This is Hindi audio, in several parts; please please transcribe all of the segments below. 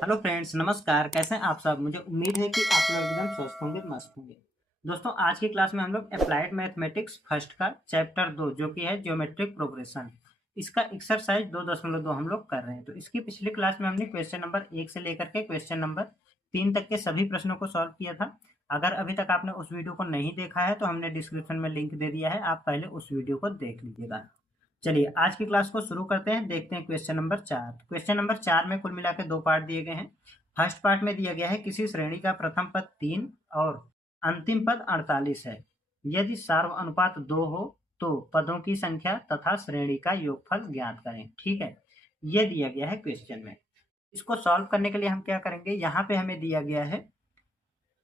हेलो फ्रेंड्स, नमस्कार। कैसे हैं आप सब? मुझे उम्मीद है कि आप लोग एकदम स्वस्थ होंगे, मस्त होंगे। दोस्तों, आज की क्लास में हम लोग अप्लाइड मैथमेटिक्स फर्स्ट का चैप्टर 2 जो कि है ज्योमेट्रिक प्रोग्रेशन, इसका एक्सरसाइज 2.2 हम लोग कर रहे हैं। तो इसकी पिछली क्लास में हमने क्वेश्चन नंबर 1 से लेकर के क्वेश्चन नंबर 3 तक के सभी प्रश्नों को सॉल्व किया था। अगर अभी तक आपने उस वीडियो को नहीं देखा है तो हमने डिस्क्रिप्शन में लिंक दे दिया है, आप पहले उस वीडियो को देख लीजिएगा। चलिए आज की क्लास को शुरू करते हैं। देखते हैं क्वेश्चन नंबर 4। क्वेश्चन नंबर 4 में कुल मिलाकर 2 पार्ट दिए गए हैं। फर्स्ट पार्ट में दिया गया है किसी श्रेणी का प्रथम पद 3 और अंतिम पद 48 है। यदि सार्व अनुपात 2 हो तो पदों की संख्या तथा श्रेणी का योगफल ज्ञात करें। ठीक है, ये दिया गया है क्वेश्चन में। इसको सॉल्व करने के लिए हम क्या करेंगे, यहाँ पे हमें दिया गया है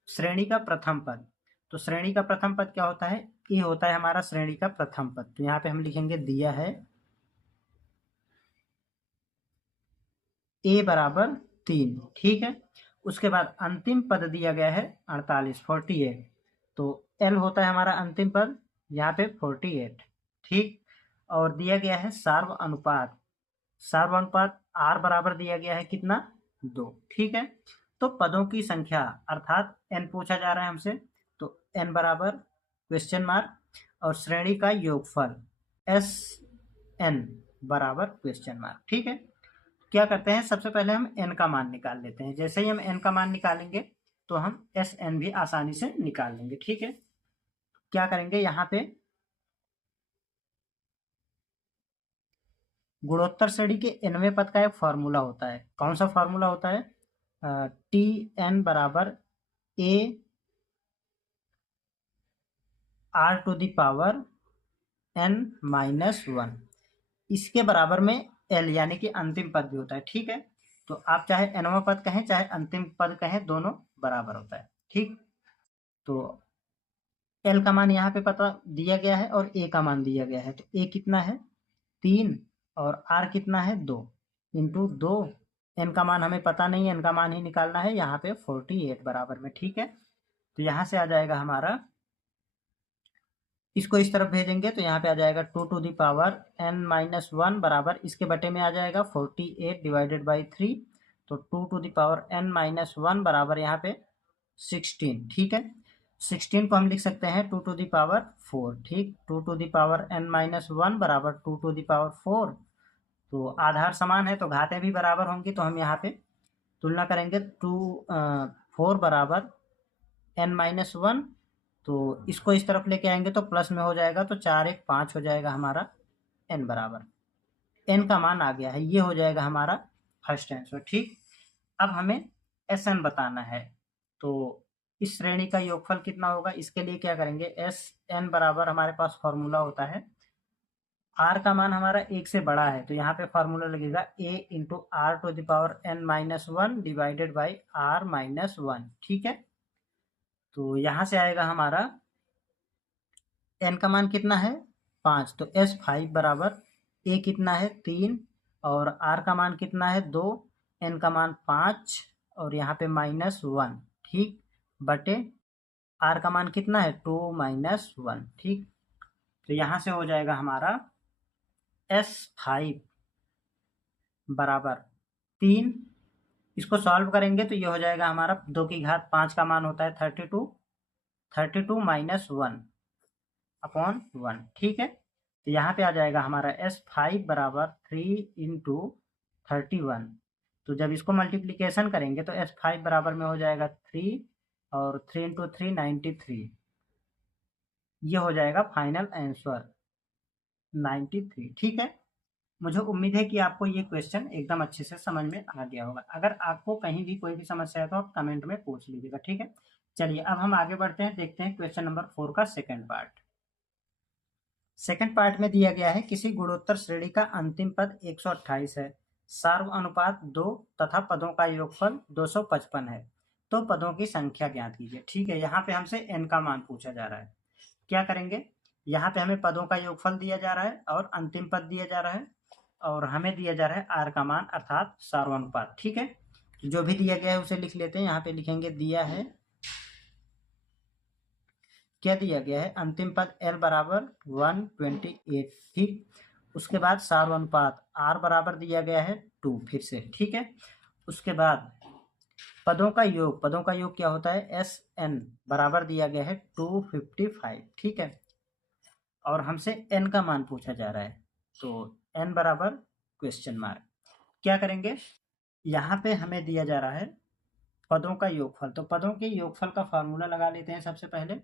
श्रेणी का प्रथम पद। तो श्रेणी का प्रथम पद क्या होता है? ये होता है हमारा श्रेणी का प्रथम पद। तो यहाँ पे हम लिखेंगे दिया है ए बराबर 3। ठीक है, उसके बाद अंतिम पद दिया गया है 48। तो एल होता है हमारा अंतिम पद, यहाँ पे 48। ठीक, और दिया गया है सार्व अनुपात। सार्व अनुपात आर बराबर दिया गया है कितना? 2। ठीक है, तो पदों की संख्या अर्थात एन पूछा जा रहा है हमसे, तो एन बराबर क्वेश्चन मार्क और श्रेणी का योगफल एस एन बराबर क्वेश्चन मार्क। ठीक है, क्या करते हैं, सबसे पहले हम n का मान निकाल लेते हैं। जैसे ही हम n का मान निकालेंगे तो हम एस एन भी आसानी से निकाल लेंगे। ठीक है, क्या करेंगे, यहाँ पे गुणोत्तर श्रेणी के nवें पद का एक फॉर्मूला होता है। कौन सा फॉर्मूला होता है? टी एन बराबर A R to the power n minus 1। इसके बराबर में एल यानी कि अंतिम पद भी होता है। ठीक है, तो आप चाहे nवां पद कहें चाहे अंतिम पद कहें, दोनों बराबर होता है। ठीक, तो एल का मान यहाँ पे पता दिया गया है और ए का मान दिया गया है। तो ए कितना है? 3 और आर कितना है? 2 इंटू 2। एन का मान हमें पता नहीं है, एन का मान ही निकालना है। यहाँ पे 48 बराबर में। ठीक है, तो यहाँ से आ जाएगा हमारा, इसको इस तरफ भेजेंगे तो यहाँ पे आ जाएगा 2 to the power n minus 1 बराबर इसके बटे में आ जाएगा 48 डिवाइडेड बाई 3। तो 2 to the power n minus 1 बराबर यहाँ पे 16। ठीक है, 16 को हम लिख सकते हैं 2 टू दी पावर 4। ठीक, 2 to the power n minus 1 बराबर 2 टू दी पावर 4। तो आधार समान है तो घातें भी बराबर होंगी, तो हम यहाँ पे तुलना करेंगे। 4 बराबर n माइनस 1, तो इसको इस तरफ लेके आएंगे तो प्लस में हो जाएगा, तो 4 1 5 हो जाएगा हमारा n बराबर। n का मान आ गया है, ये हो जाएगा हमारा फर्स्ट आंसर। ठीक, अब हमें एस एन बताना है। तो इस श्रेणी का योगफल कितना होगा, इसके लिए क्या करेंगे, एस एन बराबर हमारे पास फॉर्मूला होता है, आर का मान हमारा 1 से बड़ा है तो यहाँ पे फॉर्मूला लगेगा a into R to the power n minus 1 divided by R minus 1। ठीक है, तो यहाँ से आएगा हमारा n का मान कितना है? 5। तो S5 बराबर a कितना है? 3 और r का मान कितना है? 2, n का मान 5 और यहाँ पे माइनस 1। ठीक, बटे r का मान कितना है? 2 माइनस 1। ठीक, तो यहाँ से हो जाएगा हमारा S5 बराबर 3। इसको सॉल्व करेंगे तो ये हो जाएगा हमारा 2 की घात 5 का मान होता है 32, 32 माइनस 1 अपॉन 1। ठीक है, तो यहाँ पे आ जाएगा हमारा S5 बराबर 3 इंटू 31। तो जब इसको मल्टीप्लीकेशन करेंगे तो S5 बराबर में हो जाएगा 3 और 3 इंटू 3 93। ये हो जाएगा फाइनल आंसर 93। ठीक है, मुझे उम्मीद है कि आपको ये क्वेश्चन एकदम अच्छे से समझ में आ गया होगा। अगर आपको कहीं भी कोई भी समस्या है तो आप कमेंट में पूछ लीजिएगा। ठीक है, चलिए अब हम आगे बढ़ते हैं, देखते हैं क्वेश्चन नंबर 4 का सेकंड पार्ट। सेकंड पार्ट में दिया गया है किसी गुणोत्तर श्रेणी का अंतिम पद 128 है, सार्व अनुपात 2 तथा पदों का योगफल 255 है, तो पदों की संख्या ज्ञात कीजिए। ठीक है, यहाँ पे हमसे n का मान पूछा जा रहा है। क्या करेंगे, यहाँ पे हमें पदों का योगफल दिया जा रहा है और अंतिम पद दिया जा रहा है और हमें दिया जा रहा है r का मान अर्थात सार्वनुपात। ठीक है, जो भी दिया गया है उसे लिख लेते हैं। यहाँ पे लिखेंगे दिया है, क्या दिया गया है, अंतिम पद l बराबर 128। ठीक, उसके बाद सार्वनुपात r बराबर दिया गया है 2 फिर से। ठीक है, उसके बाद पदों का योग क्या होता है, एस एन बराबर दिया गया है 255, ठीक है। और हमसे एन का मान पूछा जा रहा है, तो एन बराबर क्वेश्चन मार्क। क्या करेंगे, यहाँ पे हमें दिया जा रहा है पदों का योगफल, तो पदों के योगफल का फार्मूला लगा लेते हैं सबसे पहले,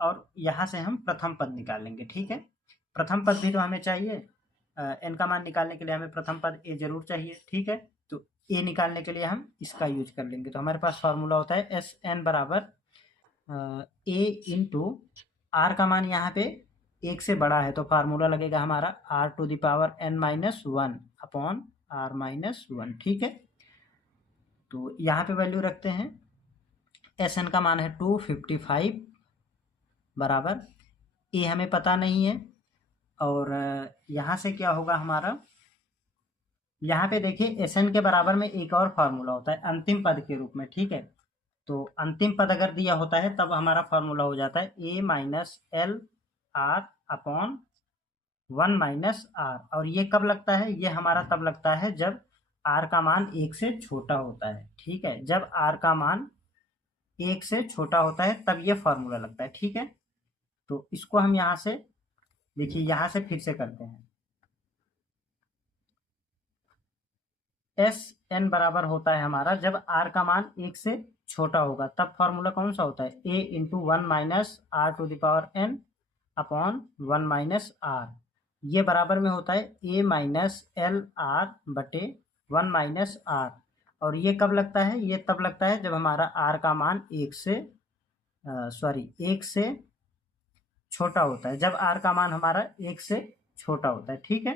और यहाँ से हम प्रथम पद निकालेंगे, ठीक है। प्रथम पद भी तो हमें चाहिए, एन का मान निकालने के लिए हमें प्रथम पद ए जरूर चाहिए, ठीक है। तो ए निकालने के लिए हम इसका यूज कर लेंगे, तो हमारे पास फार्मूला होता है एस एन बराबर ए इंटू आर का मान यहाँ पे एक से बड़ा है, तो फार्मूला लगेगा हमारा R to the power N minus one upon R minus one, ठीक है। तो यहाँ पे वैल्यू रखते हैं, एस एन का मान है 255 बराबर, ए हमें पता नहीं है, और यहाँ से क्या होगा हमारा, यहाँ पे देखिए एस एन के बराबर में एक और फार्मूला होता है अंतिम पद के रूप में, ठीक है। तो अंतिम पद अगर दिया होता है तब हमारा फार्मूला हो जाता है A minus L R upon one minus R, और ये कब लगता है, ये हमारा तब लगता है जब आर का मान एक से छोटा होता है, ठीक है। जब आर का मान एक से छोटा होता है तब ये फार्मूला लगता है, ठीक है। तो इसको हम यहाँ से देखिए, यहाँ से फिर से करते हैं, एस एन बराबर होता है हमारा जब आर का मान एक से छोटा होगा, तब फार्मूला कौन सा होता है, A into one minus R to the power N upon one minus R, ये बराबर में होता है ए माइनस एल आर बटे वन माइनस आर, और ये कब लगता है, ये तब लगता है जब हमारा आर का मान एक से छोटा होता है, जब आर का मान हमारा एक से छोटा होता है, ठीक है,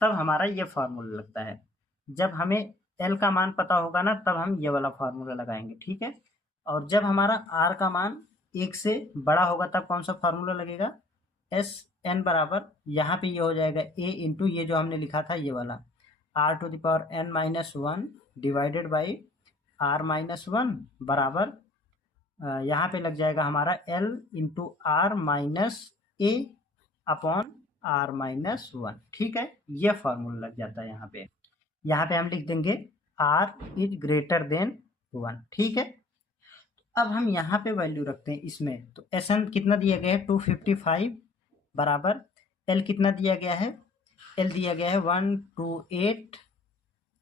तब हमारा ये फार्मूला लगता है। जब हमें एल का मान पता होगा ना, तब हम ये वाला फार्मूला लगाएंगे, ठीक है। और जब हमारा आर का मान एक से बड़ा होगा तब कौन सा फार्मूला लगेगा, एस एन बराबर, यहाँ पे ये हो जाएगा ए इंटू ये जो हमने लिखा था ये वाला R to the power N minus one divided by R minus one बराबर, यहाँ पे लग जाएगा हमारा L into R minus A upon R minus one, ठीक है। ये फार्मूला लग जाता है यहाँ पे हम लिख देंगे R is greater than one, ठीक है। अब हम यहाँ पे वैल्यू रखते हैं इसमें, तो एस एन कितना दिया गया है 255 बराबर, एल कितना दिया गया है, एल दिया गया है 128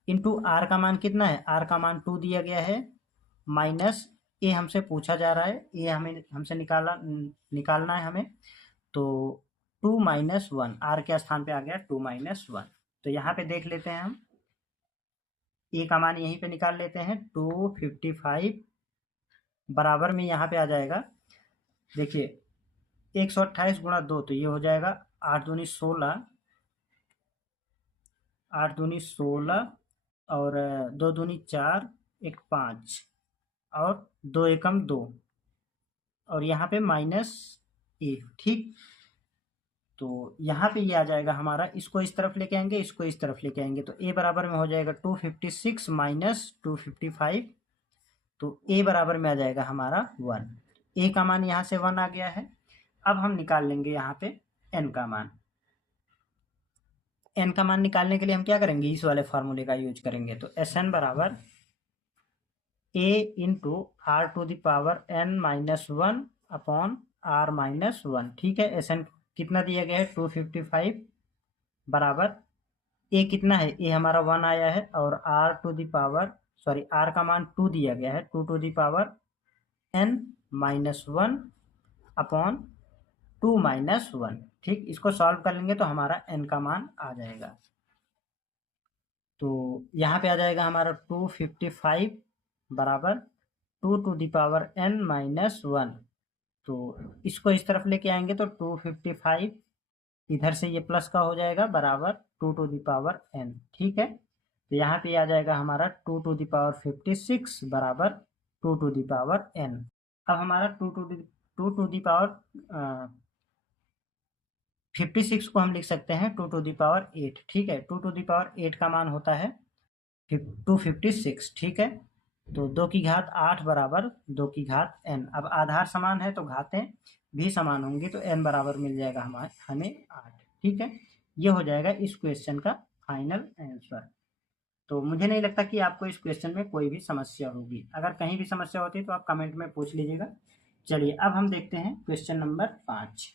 इंटू आर का मान कितना है, आर का मान 2 दिया गया है, माइनस ए हमसे पूछा जा रहा है, ए हमसे निकालना है हमें, तो 2 माइनस वन, आर के स्थान पे आ गया 2 माइनस वन। तो यहाँ पे देख लेते हैं हम, ए का मान यहीं पे निकाल लेते हैं, 255 बराबर में यहाँ पे आ जाएगा, देखिए 128 गुणा 2, तो ये हो जाएगा 8 दूनी 16, 8 दूनी 16 और 2 दूनी 4, एक 5 और 2 एकम 2, और यहाँ पे माइनस ए, ठीक। तो यहाँ पे ये आ जाएगा हमारा, इसको इस तरफ लेके आएंगे, इसको इस तरफ लेके आएंगे, तो ए बराबर में हो जाएगा 256 माइनस 255, तो ए बराबर में आ जाएगा हमारा 1, ए का मान यहाँ से 1 आ गया है। अब हम निकाल लेंगे यहाँ पे एन का मान, एन का मान निकालने के लिए हम क्या करेंगे, इस वाले फार्मूले का यूज करेंगे, तो एस एन बराबर A into R to the power N minus one upon R minus one, ठीक है। एस एन कितना दिया गया है 255 बराबर, ए कितना है, ए हमारा 1 आया है, और R to the power R का मान 2 दिया गया है, 2 to the power N minus one upon 2 minus one, ठीक। इसको सॉल्व कर लेंगे तो हमारा एन का मान आ जाएगा, तो यहाँ पे आ जाएगा हमारा 255 बराबर 2 to the power N minus one, तो इसको इस तरफ लेके आएंगे तो 255 इधर से ये प्लस का हो जाएगा बराबर 2 टू द पावर एन, ठीक है। तो यहाँ पे आ जाएगा हमारा 2 टू द पावर 56 बराबर 2 टू द पावर एन। अब हमारा 2 टू द पावर 56 को हम लिख सकते हैं 2 टू द पावर 8, ठीक है। 2 टू द पावर 8 का मान होता है 256, ठीक है। तो 2 की घात 8 बराबर 2 की घात n, अब आधार समान है तो घातें भी समान होंगी, तो n बराबर मिल जाएगा हमें 8, ठीक है। ये हो जाएगा इस क्वेश्चन का फाइनल आंसर। तो मुझे नहीं लगता कि आपको इस क्वेश्चन में कोई भी समस्या होगी। अगर कहीं भी समस्या होती है तो आप कमेंट में पूछ लीजिएगा। चलिए अब हम देखते हैं क्वेश्चन नंबर 5।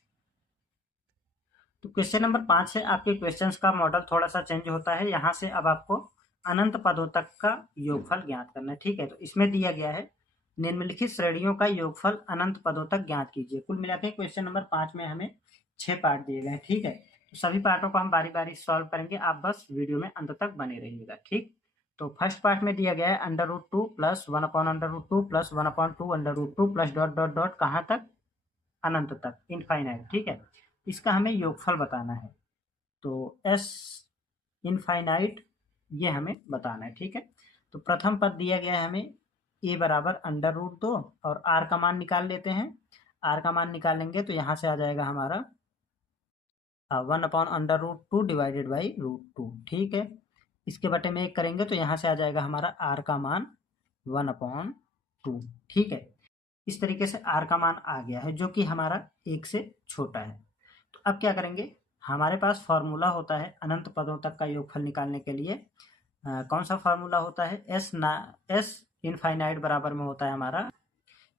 तो क्वेश्चन नंबर 5 है, आपके क्वेश्चंस का मॉडल थोड़ा सा चेंज होता है। यहाँ से अब आपको अनंत पदों तक का योगफल ज्ञात करना है। ठीक है, तो इसमें दिया गया है निम्नलिखित श्रेणियों का योगफल अनंत पदों तक ज्ञात कीजिए। कुल मिलाकर क्वेश्चन नंबर 5 में हमें 6 पार्ट दिए गए। ठीक है, तो सभी पार्टों को हम बारी बारी सॉल्व करेंगे, आप बस वीडियो में अंत तक बने रहिएगा। ठीक, तो फर्स्ट पार्ट में दिया गया है √2 plus 1/√2 plus 1/2 plus dot dot dot कहाँ तक, अनंत तक, इनफाइनाइट। ठीक है, इसका हमें योगफल बताना है। तो एस इनफाइनाइट ये हमें बताना है। ठीक है, तो प्रथम पद दिया गया है हमें a बराबर √2 और r का मान निकाल लेते हैं। r का मान निकालेंगे तो यहाँ से आ जाएगा हमारा 1/√2 डिवाइडेड बाई √2। ठीक है, इसके बटे में 1 करेंगे तो यहाँ से आ जाएगा हमारा r का मान 1/2। ठीक है, इस तरीके से r का मान आ गया है जो कि हमारा 1 से छोटा है। तो अब क्या करेंगे, हमारे पास फॉर्मूला होता है अनंत पदों तक का योगफल निकालने के लिए। कौन सा फॉर्मूला होता है, एस इनफाइनाइट बराबर में होता है हमारा,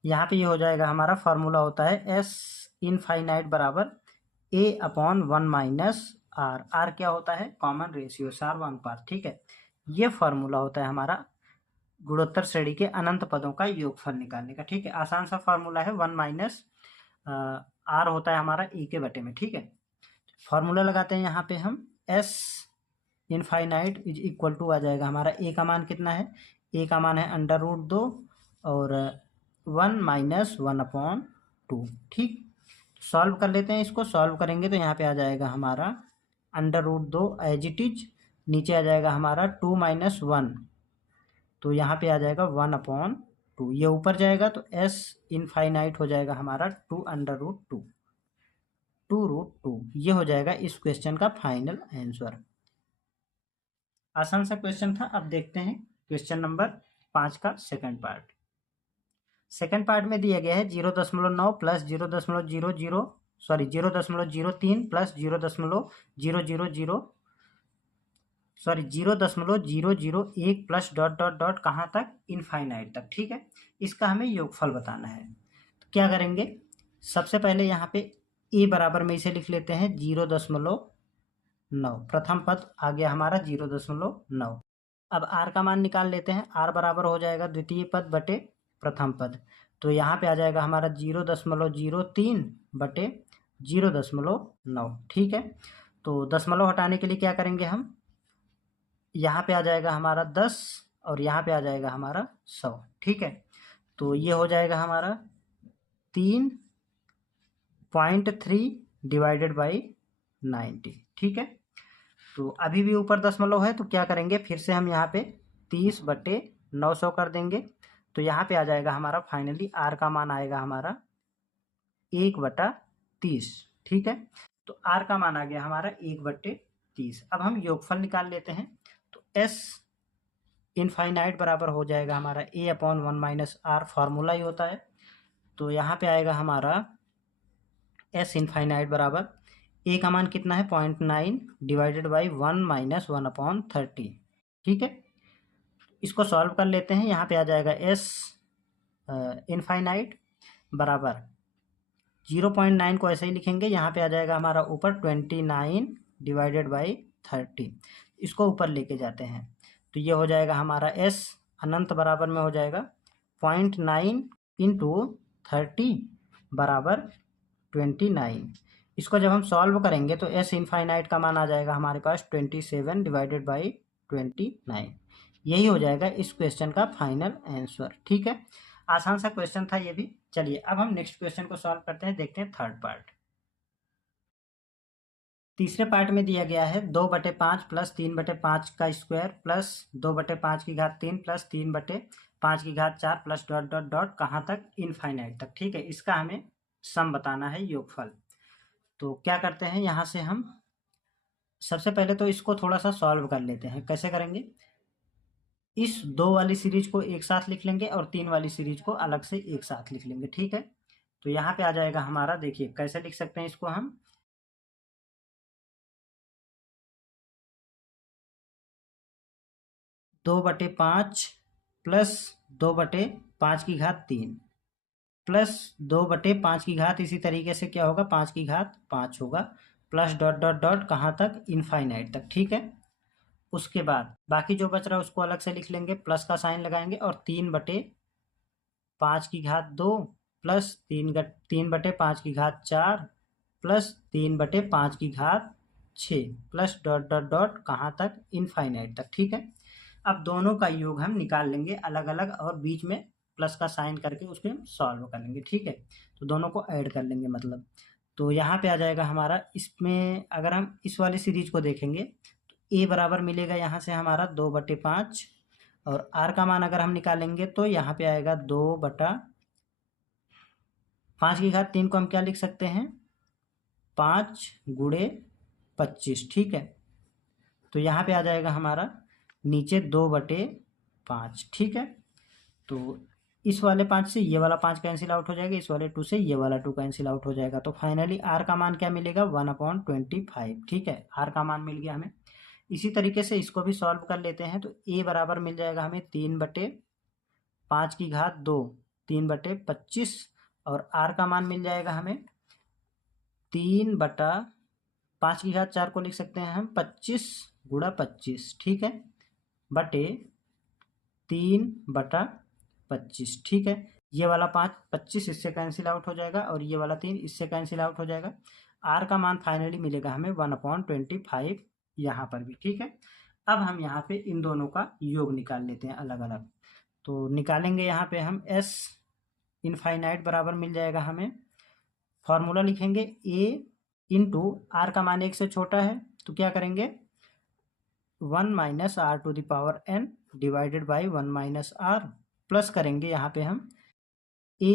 यहाँ पे ये हो जाएगा हमारा फॉर्मूला होता है एस इनफाइनाइट बराबर a/1 माइनस आर। आर क्या होता है, कॉमन रेशियो, सार्वनुपात। ठीक है, ये फॉर्मूला होता है हमारा गुणोत्तर श्रेणी के अनंत पदों का योगफल निकालने का। ठीक है, आसान सा फॉर्मूला है, 1 माइनस आर होता है हमारा e के बटे में। ठीक है, फॉर्मूला लगाते हैं यहाँ पे हम, S infinite is equal to आ जाएगा हमारा a का मान कितना है, a का मान है √2 और 1 माइनस 1/2। ठीक, सॉल्व कर लेते हैं इसको। सॉल्व करेंगे तो यहाँ पे आ जाएगा हमारा √2 एज इट इज, नीचे आ जाएगा हमारा 2 माइनस 1, तो यहाँ पे आ जाएगा 1/2। ये ऊपर जाएगा तो s इनफाइनाइट हो जाएगा हमारा 2√2 ये हो जाएगा इस क्वेश्चन का फाइनल आंसर। आसान सा क्वेश्चन था। अब देखते हैं क्वेश्चन नंबर 5 का सेकंड पार्ट। सेकंड पार्ट में दिया गया है 0.9 plus 0.00 sorry 0.03 plus 0.001 plus dot dot dot कहाँ तक, इनफाइनाइट तक। ठीक है, इसका हमें योगफल बताना है। तो क्या करेंगे, सबसे पहले यहाँ पे a बराबर में इसे लिख लेते हैं 0.9, प्रथम पद आ गया हमारा 0.9। अब r का मान निकाल लेते हैं, r बराबर हो जाएगा द्वितीय पद बटे प्रथम पद, तो यहाँ पे आ जाएगा हमारा 0.03 बटे 0.9। ठीक है, तो दशमलव हटाने के लिए क्या करेंगे हम, यहाँ पे आ जाएगा हमारा 10 और यहाँ पे आ जाएगा हमारा 100। ठीक है, तो ये हो जाएगा हमारा 3.3 डिवाइडेड बाई 90। ठीक है, तो अभी भी ऊपर दशमलव है तो क्या करेंगे, फिर से हम यहाँ पे 30/900 कर देंगे, तो यहाँ पे आ जाएगा हमारा फाइनली r का मान आएगा हमारा 1/30। ठीक है, तो r का मान आ गया हमारा 1/30। अब हम योगफल निकाल लेते हैं, तो s इनफाइनाइट बराबर हो जाएगा हमारा a/1 माइनस आर, फॉर्मूला ही होता है। तो यहाँ पे आएगा हमारा s इनफाइनाइट बराबर a का मान कितना है 0.9 डिवाइडेड बाई 1 माइनस 1/30। ठीक है, इसको सॉल्व कर लेते हैं। यहाँ पे आ जाएगा s इनफाइनाइट बराबर 0.9 को ऐसे ही लिखेंगे, यहाँ पे आ जाएगा हमारा ऊपर 29 डिवाइडेड बाई 30, इसको ऊपर लेके जाते हैं तो ये हो जाएगा हमारा s अनंत बराबर में हो जाएगा 0.9 इंटू 30 बराबर 29। इसको जब हम सॉल्व करेंगे तो s इनफाइनाइट का मान आ जाएगा हमारे पास 27 डिवाइडेड बाई 29। यही हो जाएगा इस क्वेश्चन का फाइनल आंसर। ठीक है, आसान सा क्वेश्चन था ये भी। चलिए अब हम नेक्स्ट क्वेश्चन को सॉल्व करते हैं, देखते हैं थर्ड पार्ट। तीसरे पार्ट में दिया गया है 2/5 प्लस 3/5 का square plus 2/5 plus 3/5 plus dot dot dot कहाँ तक, इनफाइनाइट तक। ठीक है, इसका हमें सम बताना है, योगफल। तो क्या करते हैं, यहाँ से हम सबसे पहले तो इसको थोड़ा सा सॉल्व कर लेते हैं। कैसे करेंगे, इस 2 वाली सीरीज को एक साथ लिख लेंगे और 3 वाली सीरीज को अलग से एक साथ लिख लेंगे। ठीक है, तो यहाँ पे आ जाएगा हमारा, देखिए कैसे लिख सकते हैं इसको हम, 2/5 प्लस 2/5 प्लस 2/5 इसी तरीके से क्या होगा 5 होगा, प्लस डॉट डॉट डॉट कहाँ तक, इनफाइनाइट तक। ठीक है, उसके बाद बाकी जो बच रहा है उसको अलग से लिख लेंगे, प्लस का साइन लगाएंगे और 3/5 plus 3/5 plus 3/5 plus dot dot dot कहाँ तक, इनफाइनाइट तक। ठीक है, अब दोनों का योग हम निकाल लेंगे अलग अलग और बीच में प्लस का साइन करके उसको हम सॉल्व कर लेंगे। ठीक है, तो दोनों को ऐड कर लेंगे मतलब, तो यहाँ पे आ जाएगा हमारा, इसमें अगर हम इस वाली सीरीज को देखेंगे तो ए बराबर मिलेगा यहाँ से हमारा 2/5 और आर का मान अगर हम निकालेंगे तो यहाँ पे आएगा 2/5 को हम क्या लिख सकते हैं, 5×25। ठीक है, तो यहाँ पे आ जाएगा हमारा नीचे 2/5। ठीक है, तो इस वाले 5 से ये वाला 5 कैंसिल आउट हो जाएगा, इस वाले 2 से ये वाला 2 कैंसिल आउट हो जाएगा, तो फाइनली आर का मान क्या मिलेगा, 1/25। ठीक है, आर का मान मिल गया हमें। इसी तरीके से इसको भी सॉल्व कर लेते हैं, तो ए बराबर मिल जाएगा हमें 3/5 3/25 और आर का मान मिल जाएगा हमें 3/5 को लिख सकते हैं हम 25×25। ठीक है, बटे 3/25। ठीक है, ये वाला 25 इससे कैंसिल आउट हो जाएगा और ये वाला 3 इससे कैंसिल आउट हो जाएगा। आर का मान फाइनली मिलेगा हमें 1/25 यहाँ पर भी। ठीक है, अब हम यहाँ पे इन दोनों का योग निकाल लेते हैं अलग अलग, तो निकालेंगे यहाँ पे हम s इनफाइनाइट बराबर मिल जाएगा हमें, फॉर्मूला लिखेंगे a इंटू आर का मान 1 से छोटा है तो क्या करेंगे 1 - r⁴n divided by 1 - r plus करेंगे यहाँ पे हम a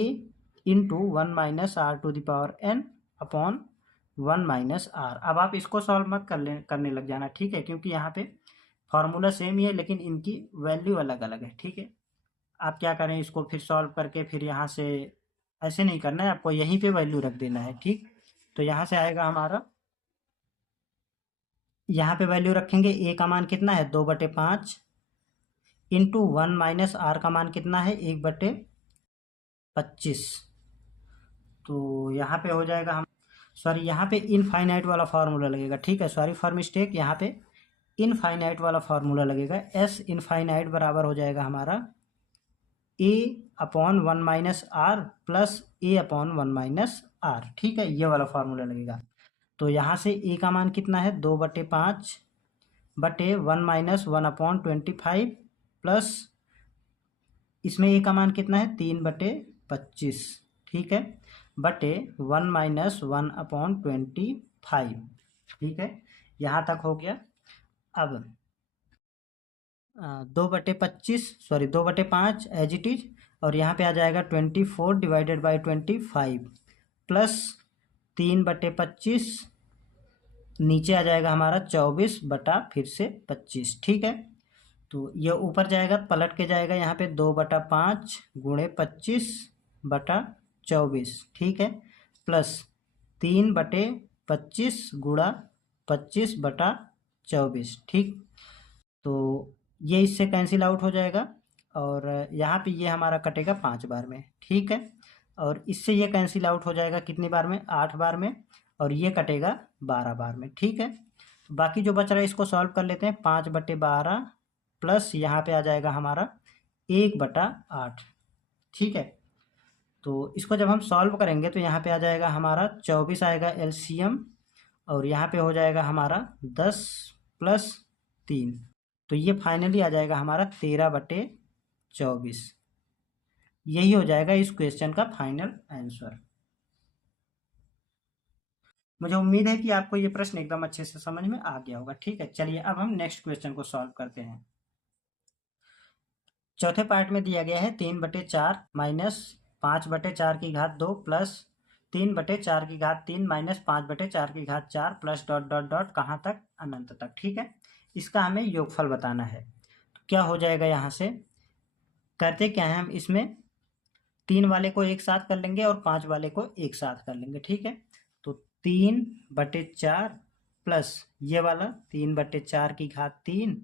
into 1 - r⁴n upon 1 - r। अब आप इसको सॉल्व मत करने लग जाना, ठीक है, क्योंकि यहाँ पे फॉर्मूला सेम ही है लेकिन इनकी वैल्यू अलग अलग है। ठीक है, आप क्या करें, इसको फिर सॉल्व करके फिर यहाँ से ऐसे नहीं करना है, आपको यहीं पे वैल्यू रख देना है। ठीक, तो यहाँ से आएगा हमारा, यहाँ पे वैल्यू रखेंगे a का मान कितना है 2/5 इंटू 1 - r का मान कितना है 1/25, तो यहाँ पे हो जाएगा हम, सॉरी यहाँ पे इनफाइनाइट वाला फार्मूला लगेगा। ठीक है, सॉरी फॉर मिस्टेक, यहाँ पे इनफाइनाइट वाला फार्मूला लगेगा। s इनफाइनाइट बराबर हो जाएगा हमारा a/1 - r plus a/1 - r। ठीक है, ये वाला फार्मूला लगेगा। तो यहाँ से a का मान कितना है 2/5 बटे 1 - 1/25 प्लस इसमें a का मान कितना है 3/25। ठीक है, बटे 1 - 1/25। ठीक है, यहाँ तक हो गया। अब 2/5 एज इट इज और यहाँ पे आ जाएगा 24 डिवाइडेड बाई 25 प्लस 3/25 नीचे आ जाएगा हमारा 24/25। ठीक है, तो ये ऊपर जाएगा पलट के जाएगा यहाँ पे 2/5 × 25/24। ठीक है, प्लस 3/25 × 25/24। ठीक, तो ये इससे कैंसिल आउट हो जाएगा और यहाँ पे ये हमारा कटेगा 5 बार में। ठीक है, और इससे ये कैंसिल आउट हो जाएगा कितनी बार में 8 बार में और ये कटेगा 12 बार में। ठीक है, तो बाकी जो बच रहा है इसको सॉल्व कर लेते हैं 5/12 प्लस यहाँ पे आ जाएगा हमारा 1/8। ठीक है, तो इसको जब हम सॉल्व करेंगे तो यहाँ पे आ जाएगा हमारा 24 आएगा एलसीएम और यहाँ पे हो जाएगा हमारा 10 + 3, तो ये फाइनली आ जाएगा हमारा 13/24। यही हो जाएगा इस क्वेश्चन का फाइनल आंसर। मुझे उम्मीद है कि आपको ये प्रश्न एकदम अच्छे से समझ में आ गया होगा। ठीक है, चलिए अब हम नेक्स्ट क्वेश्चन को सॉल्व करते हैं। चौथे पार्ट में दिया गया है 3/4 minus 5/4 plus 3/4 minus 5/4 plus dot dot dot कहाँ तक, अनंत तक। ठीक है, इसका हमें योगफल बताना है। तो क्या हो जाएगा, यहाँ से करते क्या है हम इसमें 3 वाले को एक साथ कर लेंगे और 5 वाले को एक साथ कर लेंगे। ठीक है, तो 3/4 प्लस ये वाला 3/4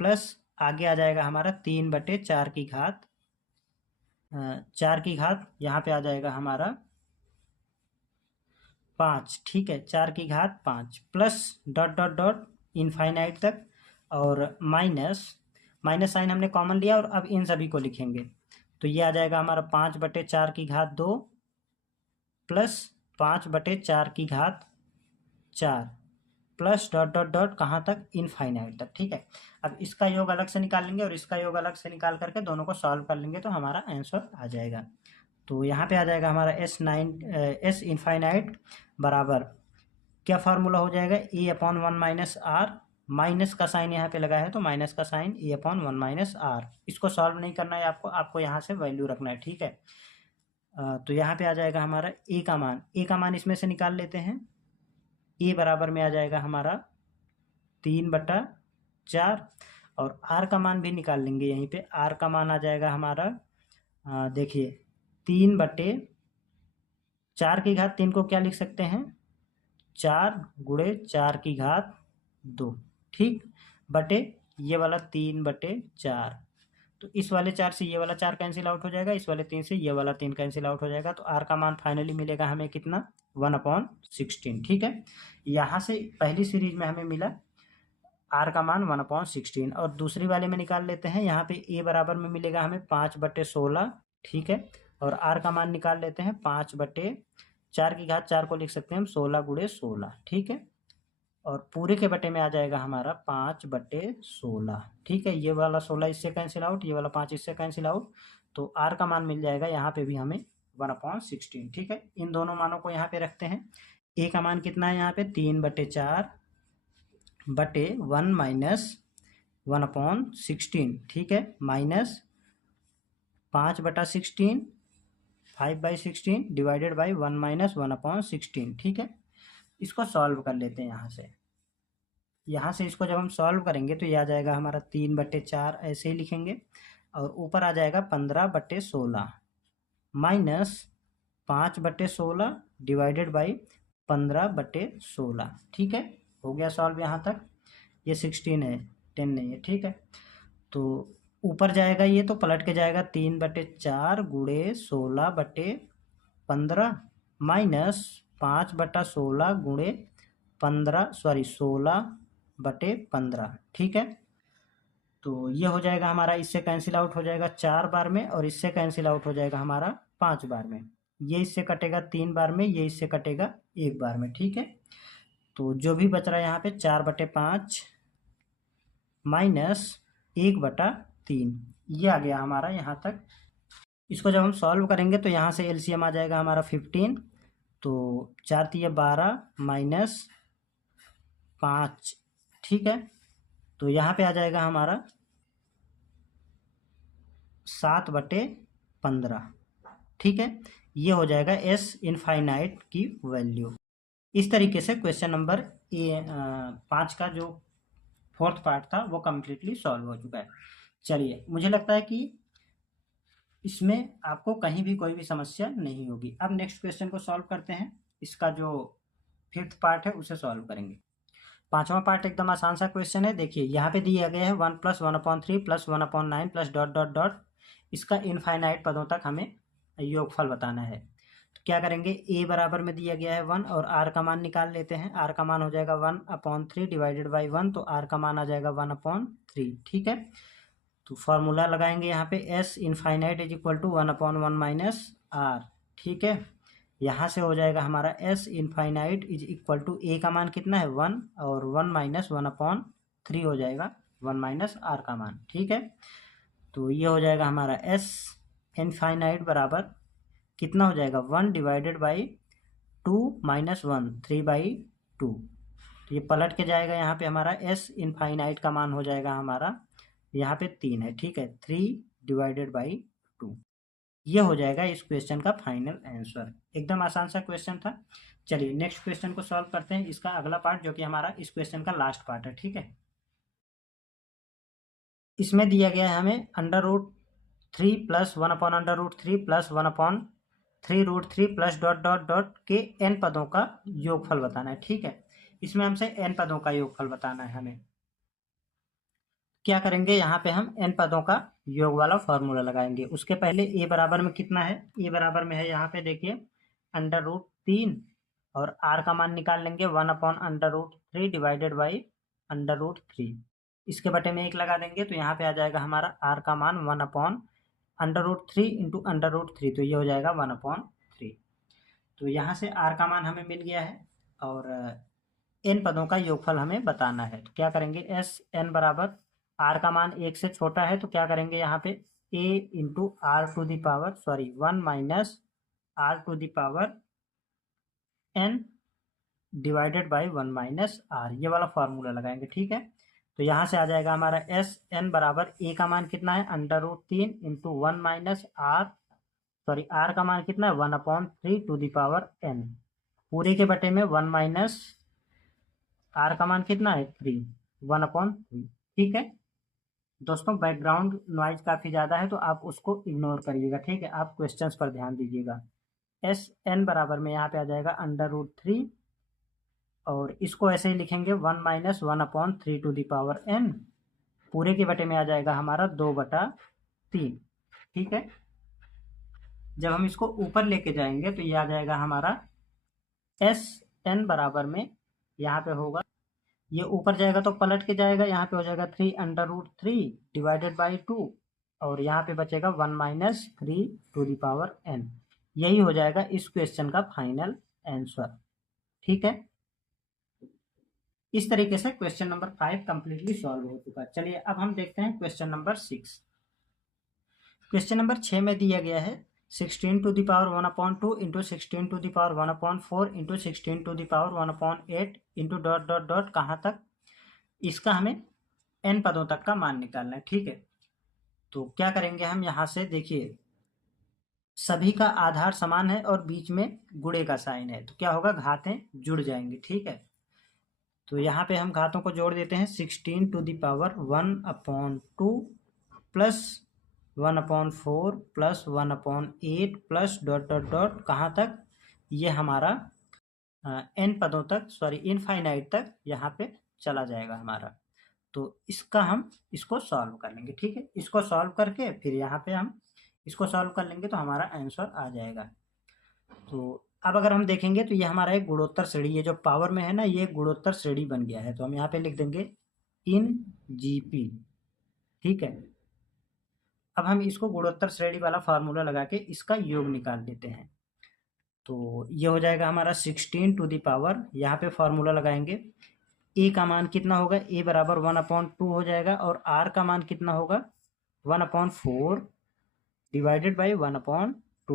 प्लस आगे आ जाएगा हमारा 3/4 की घात 4 की घात यहाँ पे आ जाएगा हमारा 5, ठीक है, 4 की घात 5 plus dot dot dot infinite तक, और माइनस माइनस साइन हमने कॉमन लिया और अब इन सभी को लिखेंगे। तो ये आ जाएगा हमारा 5/4 की घात 2 प्लस 5/4 की घात 4 प्लस डॉट डॉट डॉट कहाँ तक, इनफाइनाइट तक, ठीक है। अब इसका योग अलग से निकाल लेंगे और इसका योग अलग से निकाल करके दोनों को सॉल्व कर लेंगे तो हमारा आंसर आ जाएगा। तो यहाँ पे आ जाएगा हमारा एस इनफाइनाइट बराबर क्या फार्मूला हो जाएगा, a/1 - r, माइनस का साइन यहाँ पे लगा है तो माइनस का साइन a/1 - r। इसको सॉल्व नहीं करना है आपको यहाँ से वैल्यू रखना है, ठीक है। तो यहाँ पे आ जाएगा हमारा a का मान इसमें से निकाल लेते हैं। a बराबर में आ जाएगा हमारा 3/4 और r का मान भी निकाल लेंगे यहीं पे। r का मान आ जाएगा हमारा देखिए 3/4 की घात 3 को क्या लिख सकते हैं, 4 गुणे 4 की घात 2, ठीक, बटे ये वाला 3/4। तो इस वाले 4 से ये वाला 4 कैंसिल आउट हो जाएगा, इस वाले 3 से ये वाला 3 कैंसिल आउट हो जाएगा। तो r का मान फाइनली मिलेगा हमें कितना, 1/16, ठीक है। यहाँ से पहली सीरीज में हमें मिला r का मान 1/16 और दूसरी वाले में निकाल लेते हैं। यहाँ पे a बराबर में मिलेगा हमें 5/16, ठीक है, और r का मान निकाल लेते हैं 5/4 की घात 4 को लिख सकते हैं हम 16 गुणे 16, ठीक है, और पूरे के बटे में आ जाएगा हमारा 5/16, ठीक है। ये वाला 16 इससे कैंसिल आउट, ये वाला 5 इससे कैंसिल आउट, तो r का मान मिल जाएगा यहाँ पे भी हमें 1/16, ठीक है। इन दोनों मानों को यहाँ पे रखते हैं। a का मान कितना है यहाँ पे 3/4 बटे 1 माइनस 1/16, ठीक है, माइनस 5/16 5/16 डिवाइडेड बाई 1 माइनस 1/16, ठीक है। इसको सॉल्व कर लेते हैं यहाँ से इसको जब हम सॉल्व करेंगे तो ये आ जाएगा हमारा 3/4 ऐसे ही लिखेंगे और ऊपर आ जाएगा 15/16 माइनस 5/16 डिवाइडेड बाई 15/16, ठीक है, हो गया सॉल्व यहाँ तक। ये 16 है, 10 नहीं है, ठीक है। तो ऊपर जाएगा ये तो पलट के जाएगा 3/4 गुणे 16/15 माइनस 5/16 गुणे 16/15, ठीक है। तो ये हो जाएगा हमारा, इससे कैंसिल आउट हो जाएगा 4 बार में और इससे कैंसिल आउट हो जाएगा हमारा 5 बार में। ये इससे कटेगा 3 बार में, ये इससे कटेगा 1 बार में, ठीक है। तो जो भी बच रहा है यहाँ पे 4/5 माइनस 1/3, ये आ गया हमारा यहाँ तक। इसको जब हम सॉल्व करेंगे तो यहाँ से एलसीएम आ जाएगा हमारा 15, तो 4 × 12 माइनस 5, ठीक है। तो यहाँ पे आ जाएगा हमारा 7/15, ठीक है। ये हो जाएगा एस इनफाइनाइट की वैल्यू। इस तरीके से क्वेश्चन नंबर 5 का जो 4th पार्ट था वो कम्प्लीटली सॉल्व हो चुका है। चलिए, मुझे लगता है कि इसमें आपको कहीं भी कोई भी समस्या नहीं होगी। अब नेक्स्ट क्वेश्चन को सॉल्व करते हैं। इसका जो 5th पार्ट है उसे सॉल्व करेंगे। 5वां पार्ट एकदम आसान सा क्वेश्चन है। देखिए यहाँ पे दिया गया है 1 + 1/3 + 1/9 + डॉट डॉट डॉट, इसका इनफाइनाइट पदों तक हमें योगफल बताना है। तो क्या करेंगे, a बराबर में दिया गया है 1 और r का मान निकाल लेते हैं। r का मान हो जाएगा 1/3 डिवाइडेड बाई 1, तो r का मान आ जाएगा 1/3, ठीक है। तो फॉर्मूला लगाएंगे यहाँ पे s इनफाइनाइट = 1/1 - r, ठीक है। यहाँ से हो जाएगा हमारा s इनफाइनाइट = a का मान कितना है 1 और 1 - 1/3 हो जाएगा 1 - r का मान, ठीक है। तो ये हो जाएगा हमारा s इनफाइनाइट बराबर कितना हो जाएगा 1 डिवाइडेड बाई 2 - 1 3/2। तो ये पलट के जाएगा, यहाँ पे हमारा s इनफाइनाइट का मान हो जाएगा हमारा यहाँ पे 3 है, ठीक है, 3 डिवाइडेड बाई 2। ये हो जाएगा इस क्वेश्चन का फाइनल आंसर। एकदम आसान सा क्वेश्चन था। चलिए नेक्स्ट क्वेश्चन को सॉल्व करते हैं, इसका अगला पार्ट जो कि हमारा इस क्वेश्चन का लास्ट पार्ट है, ठीक है। इसमें दिया गया है हमें √3 + 1/√3 + 1/3√3 + डॉट डॉट डॉट के n पदों का योगफल बताना है, ठीक है। इसमें हमसे n पदों का योगफल बताना है हमें। क्या करेंगे, यहाँ पे हम n पदों का योग वाला फॉर्मूला लगाएंगे। उसके पहले a बराबर में कितना है, a बराबर में है यहाँ पे देखिए √3 और r का मान निकाल लेंगे 1/√3 डिवाइडेड बाई √3। इसके बटे में 1 लगा देंगे तो यहाँ पे आ जाएगा हमारा r का मान 1/√3 इंटू √3, तो ये हो जाएगा 1/3। तो यहाँ से r का मान हमें मिल गया है और n पदों का योगफल हमें बताना है। तो क्या करेंगे, एस एन बराबर r का मान 1 से छोटा है तो क्या करेंगे यहाँ पे a into R to the power 1 minus R to the power n divided by 1 minus R, ये वाला फॉर्मूला लगाएंगे। ठीक है, तो यहाँ से आ जाएगा हमारा एस एन बराबर a का मान कितना है √3 इंटू 1 माइनस आर का मान कितना है 1/3 टू दी पावर n, पूरे के बटे में 1 माइनस आर का मान कितना है 3, 1/3। ठीक है दोस्तों, बैकग्राउंड नॉइज काफ़ी ज़्यादा है तो आप उसको इग्नोर करिएगा। ठीक है, आप क्वेश्चंस पर ध्यान दीजिएगा। एस एन बराबर में यहाँ पे आ जाएगा √3 और इसको ऐसे ही लिखेंगे 1 minus 1/3 to the power n, पूरे के बटे में आ जाएगा हमारा 2/3। ठीक है, जब हम इसको ऊपर लेके जाएंगे तो ये आ जाएगा हमारा एस एन बराबर में, यहाँ पे होगा ये ऊपर जाएगा तो पलट के जाएगा, यहाँ पे हो जाएगा 3/√3 डिवाइडेड बाई 2 और यहाँ पे बचेगा 1 minus 3 to the power n। यही हो जाएगा इस क्वेश्चन का फाइनल आंसर। ठीक है, इस तरीके से क्वेश्चन नंबर 5 कंप्लीटली सॉल्व हो चुका। चलिए अब हम देखते हैं क्वेश्चन नंबर 6। क्वेश्चन नंबर 6 में दिया गया है 16 to the power 1/2 into 16 to the power 1/4 into 16 to the power 1/8 into dot dot dot कहाँ तक, इसका हमें n पदों तक का मान निकालना है। ठीक है, तो क्या करेंगे हम यहाँ से, देखिए सभी का आधार समान है और बीच में गुणे का साइन है तो क्या होगा, घातें जुड़ जाएंगी। ठीक है, तो यहाँ पे हम घातों को जोड़ देते हैं 16 to the power 1/2 plus 1/4 plus 1/8 plus dot dot dot कहाँ तक, ये हमारा n पदों तक, सॉरी इनफाइनाइट तक यहाँ पे चला जाएगा हमारा। तो इसका हम इसको सॉल्व कर लेंगे। ठीक है, इसको सॉल्व करके फिर यहाँ पे हम इसको सॉल्व कर लेंगे तो हमारा आंसर आ जाएगा। तो अब अगर हम देखेंगे तो ये हमारा एक गुणोत्तर श्रेणी, ये जो पावर में है ना, ये गुणोत्तर श्रेणी बन गया है तो हम यहाँ पे लिख देंगे इन जीपी। ठीक है, अब हम इसको गुणोत्तर श्रेणी वाला फार्मूला लगा के इसका योग निकाल देते हैं। तो ये हो जाएगा हमारा 16 टू दी पावर, यहाँ पे फार्मूला लगाएंगे ए का मान कितना होगा, ए बराबर 1/2 हो जाएगा और आर का मान कितना होगा 1/4 डिवाइडेड बाई 1/2,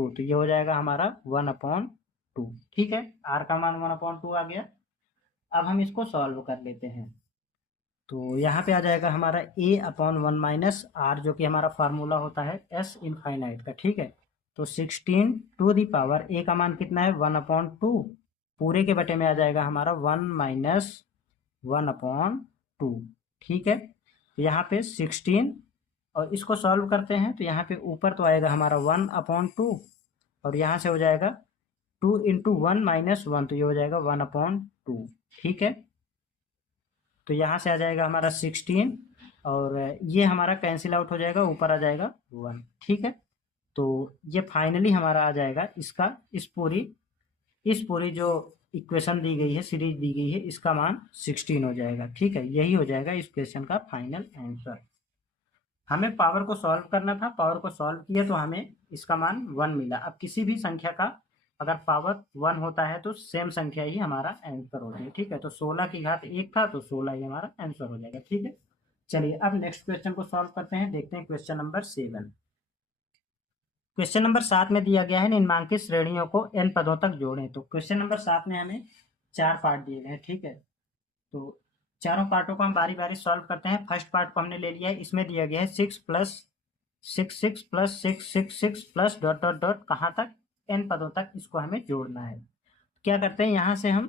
तो ये हो जाएगा हमारा 1/2। ठीक है, आर का मान 1/2 आ गया। अब हम इसको सॉल्व कर लेते हैं तो यहाँ पे आ जाएगा हमारा a/1 माइनस आर, जो कि हमारा फार्मूला होता है एस इनफाइनाइट का। ठीक है, तो 16 टू दी पावर a का मान कितना है 1/2, पूरे के बटे में आ जाएगा हमारा 1 माइनस 1/2। ठीक है, तो यहाँ पे 16 और इसको सॉल्व करते हैं तो यहाँ पे ऊपर तो आएगा हमारा 1/2 और यहाँ से हो जाएगा 2 इंटू 1 माइनस 1, तो ये हो जाएगा 1/2। ठीक है, तो यहाँ से आ जाएगा हमारा 16 और ये हमारा कैंसिल आउट हो जाएगा, ऊपर आ जाएगा 1। ठीक है, तो ये फाइनली हमारा आ जाएगा इसका इस पूरी जो इक्वेशन दी गई है, सीरीज दी गई है, इसका मान 16 हो जाएगा। ठीक है, यही हो जाएगा इस क्वेश्चन का फाइनल आंसर। हमें पावर को सॉल्व करना था, पावर को सॉल्व किया तो हमें इसका मान 1 मिला। अब किसी भी संख्या का अगर पावर 1 होता है तो सेम संख्या ही हमारा आंसर होती है। ठीक है, तो 16 की घात 1 था तो 16 ही हमारा आंसर हो जाएगा। ठीक है, चलिए अब नेक्स्ट क्वेश्चन को सॉल्व करते हैं, देखते हैं क्वेश्चन नंबर 7। क्वेश्चन नंबर 7 में दिया गया है निम्नांकित श्रेणियों को n पदों तक जोड़ें। तो क्वेश्चन नंबर 7 में हमें 4 पार्ट दिए गए हैं। ठीक है, तो चारों पार्टों को हम बारी बारी सॉल्व करते हैं। फर्स्ट पार्ट को हमने ले लिया है, इसमें दिया गया है 6 plus 6 plus 6 plus dot dot dot कहाँ तक, n पदों तक इसको हमें जोड़ना है। क्या करते हैं, यहाँ से हम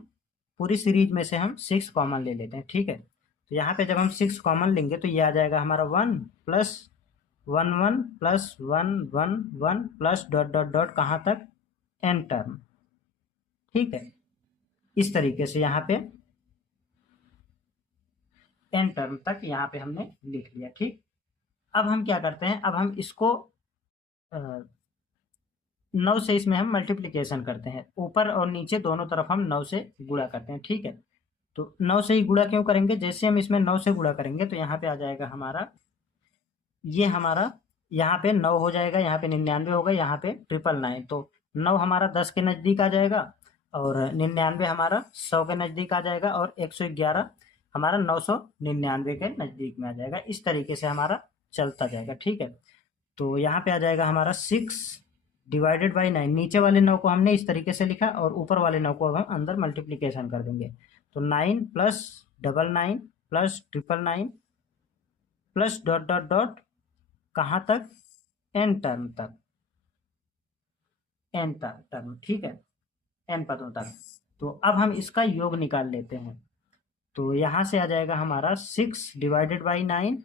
पूरी सीरीज में से हम 6 कॉमन ले लेते हैं। ठीक है, तो यहाँ पे जब हम 6 कॉमन लेंगे तो ये आ जाएगा हमारा 1 plus 1 1 plus 1 1 1 plus dot dot dot कहाँ तक, n टर्म। ठीक है, इस तरीके से यहाँ पे n टर्म तक यहाँ पे हमने लिख लिया। ठीक, अब हम क्या करते हैं, अब हम इसको 9 से इसमें हम मल्टीप्लिकेशन करते हैं, ऊपर और नीचे दोनों तरफ हम 9 से गुणा करते हैं। ठीक है, तो 9 से ही गुणा क्यों करेंगे, जैसे हम इसमें 9 से गुणा करेंगे तो यहाँ पे आ जाएगा हमारा, ये हमारा यहाँ पे 9 हो जाएगा, यहाँ पे 99 होगा, यहाँ पे 999, तो 9 हमारा 10 के नज़दीक आ जाएगा और 99 हमारा 100 के नज़दीक आ जाएगा और 111 हमारा 999 के नज़दीक में आ जाएगा। इस तरीके से हमारा चलता जाएगा। ठीक है, तो यहाँ पे आ जाएगा हमारा 6 डिवाइडेड बाई 9, नीचे वाले 9 को हमने इस तरीके से लिखा और ऊपर वाले 9 को अब हम अंदर मल्टीप्लिकेशन कर देंगे। तो 9 plus 99 plus 999 plus dot dot dot कहाँ तक, n टर्म तक, n टर्म। ठीक है, n पदों तक। तो अब हम इसका योग निकाल लेते हैं। तो यहाँ से आ जाएगा हमारा 6 डिवाइडेड बाई 9